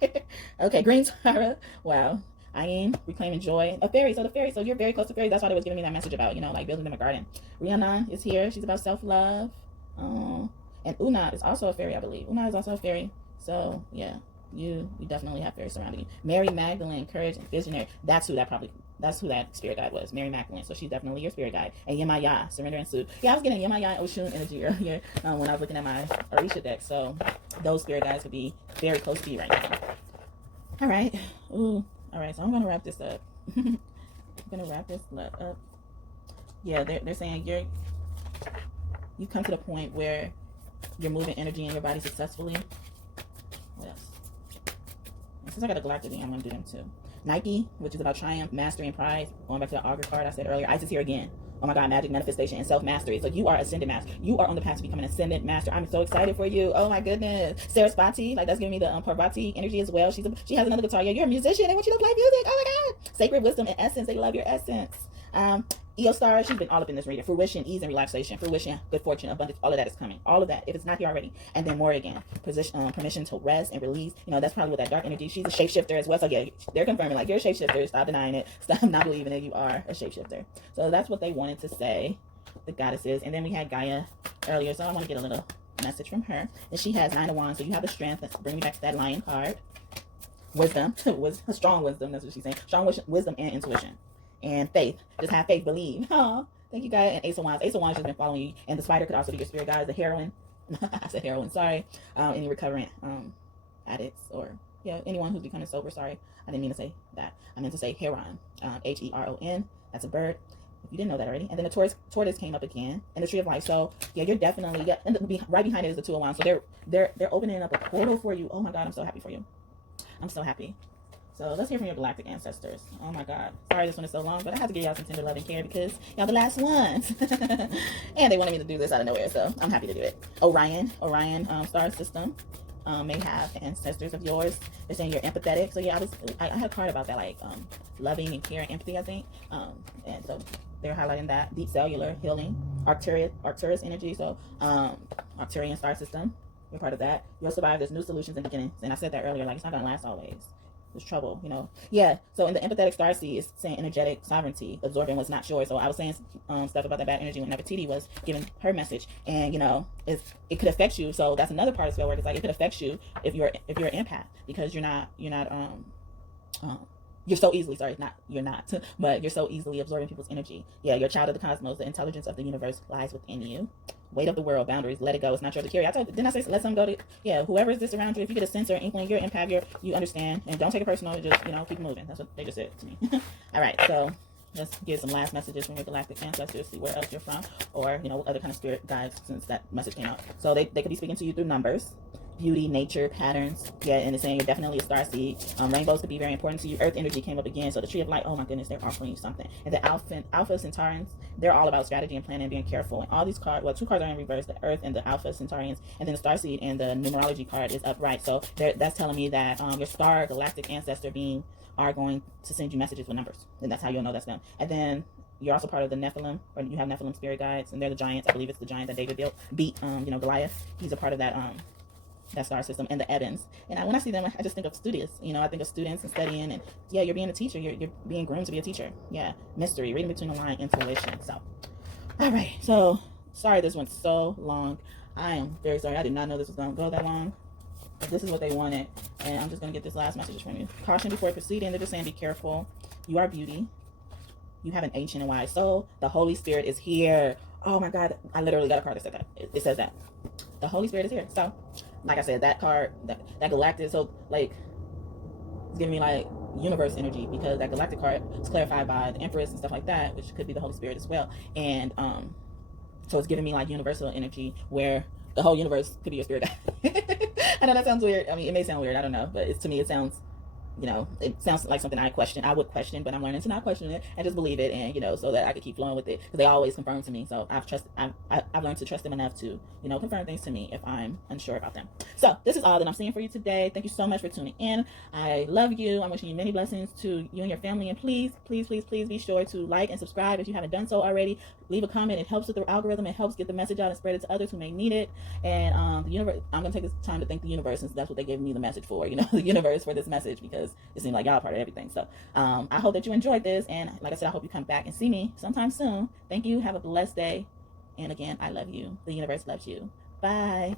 Okay, Green Tara. Wow. I am reclaiming joy. A fairy. So the fairy. So you're very close to fairies. That's why they was giving me that message about, like building them a garden. Rhiannon is here. She's about self-love. And Una is also a fairy, I believe. Una is also a fairy. So yeah, you definitely have fairies surrounding you. Mary Magdalene, courage and visionary. That's who that spirit guide was. Mary Magdalene. So she's definitely your spirit guide. And Yemaya, surrender and soothe. Yeah, I was getting Yemaya and Oshun energy earlier when I was looking at my Orisha deck. So those spirit guides would be very close to you right now. All right. Ooh. All right. So I'm gonna wrap this up. Yeah, they're saying you've come to the point where you're moving energy in your body successfully. What else? Since I got a galactic, I'm going to do them too. Nike, which is about triumph, mastery, and pride. Going back to the augur card I said earlier. Isis here again. Oh my God, magic, manifestation, and self-mastery. So you are ascended master. You are on the path to becoming an ascended master. I'm so excited for you. Oh my goodness. Sarasvati, like that's giving me the Parvati energy as well. She has another guitar. Yeah, you're a musician. They want you to play music. Oh my God. Sacred wisdom and essence. They love your essence. Eostar, she's been all up in this reading. Fruition, ease, and relaxation. Fruition, good fortune, abundance. All of that is coming. All of that, if it's not here already. And then more again. Permission to rest and release. That's probably with that dark energy. She's a shapeshifter as well. So yeah, they're confirming like you're a shapeshifter. Stop denying it. Stop not believing that you are a shapeshifter. So that's what they wanted to say, the goddesses. And then we had Gaia earlier. So I want to get a little message from her. And she has 9 of Wands. So you have the strength. Let's bring me back to that lion card. Wisdom. Strong wisdom. That's what she's saying. Strong wisdom and intuition. And faith. Just have faith, believe. Oh, thank you, guys. And Ace of Wands. Ace of Wands has been following you. And the spider could also be your spirit guide. The heroine. I said heroine, sorry. Any recovering addicts or anyone who's becoming sober. Sorry, I didn't mean to say that. I meant to say heron. Heron. That's a bird. If you didn't know that already. And then the tortoise came up again. And the tree of life. So yeah, you're definitely and right behind it is the 2 of Wands. So they're opening up a portal for you. Oh my God, I'm so happy for you. I'm so happy. So let's hear from your galactic ancestors. Oh my God. Sorry this one is so long, but I have to give y'all some tender love and care because y'all the last ones. And they wanted me to do this out of nowhere, so I'm happy to do it. Orion star system may have ancestors of yours. They're saying you're empathetic. So yeah, I had a card about that, like loving and care and empathy, I think. And so they're highlighting that. Deep cellular healing, Arcturus energy. So Arcturian star system. You're part of that. You'll survive. There's new solutions and beginnings. And I said that earlier, like it's not gonna last always. There's trouble, Yeah, so in the empathetic starseed, it's saying energetic sovereignty, absorbing what's not yours. So I was saying stuff about that bad energy when Nefertiti was giving her message, and it could affect you. So that's another part of spell work. It's like it could affect you if you're an empath because you're so easily, but you're so easily absorbing people's energy. Yeah, you're a child of the cosmos. The intelligence of the universe lies within you. Weight of the world, boundaries, let it go. It's not yours to carry. Didn't I say let some go to, whoever is this around you, if you get a sense or inkling, you're an empath, you understand, and don't take it personal, just, keep moving. That's what they just said to me. All right, so let's give some last messages from your galactic ancestors, see where else you're from, or, what other kind of spirit guides since that message came out. So they could be speaking to you through numbers, beauty, nature, patterns. Yeah, and it's saying you're definitely a starseed. Rainbows could be very important to you. Earth energy came up again. So the tree of light, oh my goodness, they're offering you something. And the Alpha Centaurians, they're all about strategy and planning and being careful. And all these cards, 2 cards are in reverse, the Earth and the Alpha Centaurians. And then the starseed and the numerology card is upright. So that's telling me that your star galactic ancestor being are going to send you messages with numbers. And that's how you'll know that's them. And then you're also part of the Nephilim, or you have Nephilim spirit guides, and they're the giants. I believe it's the giant that David beat, Goliath. He's a part of that star system, and the Evans. And when I see them, I just think of students. I think of students and studying, and yeah, you're being a teacher. You're being groomed to be a teacher. Yeah, mystery, reading between the line, intuition. So, all right. So, sorry this went so long. I am very sorry. I did not know this was going to go that long. But this is what they wanted, and I'm just going to get this last message from you. Caution before proceeding. They're just saying be careful. You are beauty. You have an ancient and wise soul. The Holy Spirit is here. Oh my God, I literally got a card that said that. It says that. The Holy Spirit is here. So, like I said, that card, that galactic, so like, it's giving me like universe energy because that galactic card is clarified by the Empress and stuff like that, which could be the Holy Spirit as well. And so it's giving me like universal energy where the whole universe could be your spirit. I know that sounds weird. I mean, it may sound weird. I don't know, but to me, it sounds you know, it sounds like something I would question, but I'm learning to not question it and just believe it, and, you know, so that I could keep flowing with it, because they always confirm to me. So I've learned to trust them enough to, you know, confirm things to me if I'm unsure about them. So this is all that I'm seeing for you today. Thank you so much for tuning in. I love you. I'm wishing you many blessings to you and your family, and please, please, please, please be sure to like and subscribe if you haven't done so already. Leave a comment. It helps with the algorithm. It helps get the message out and spread it to others who may need it. And the universe, I'm gonna take this time to thank the universe, since that's what they gave me the message for, you know, the universe, for this message, because it seemed like y'all part of everything. So I hope that you enjoyed this, and like I said, I hope you come back and see me sometime soon. Thank you. Have a blessed day. And again, I love you. The universe loves you. Bye.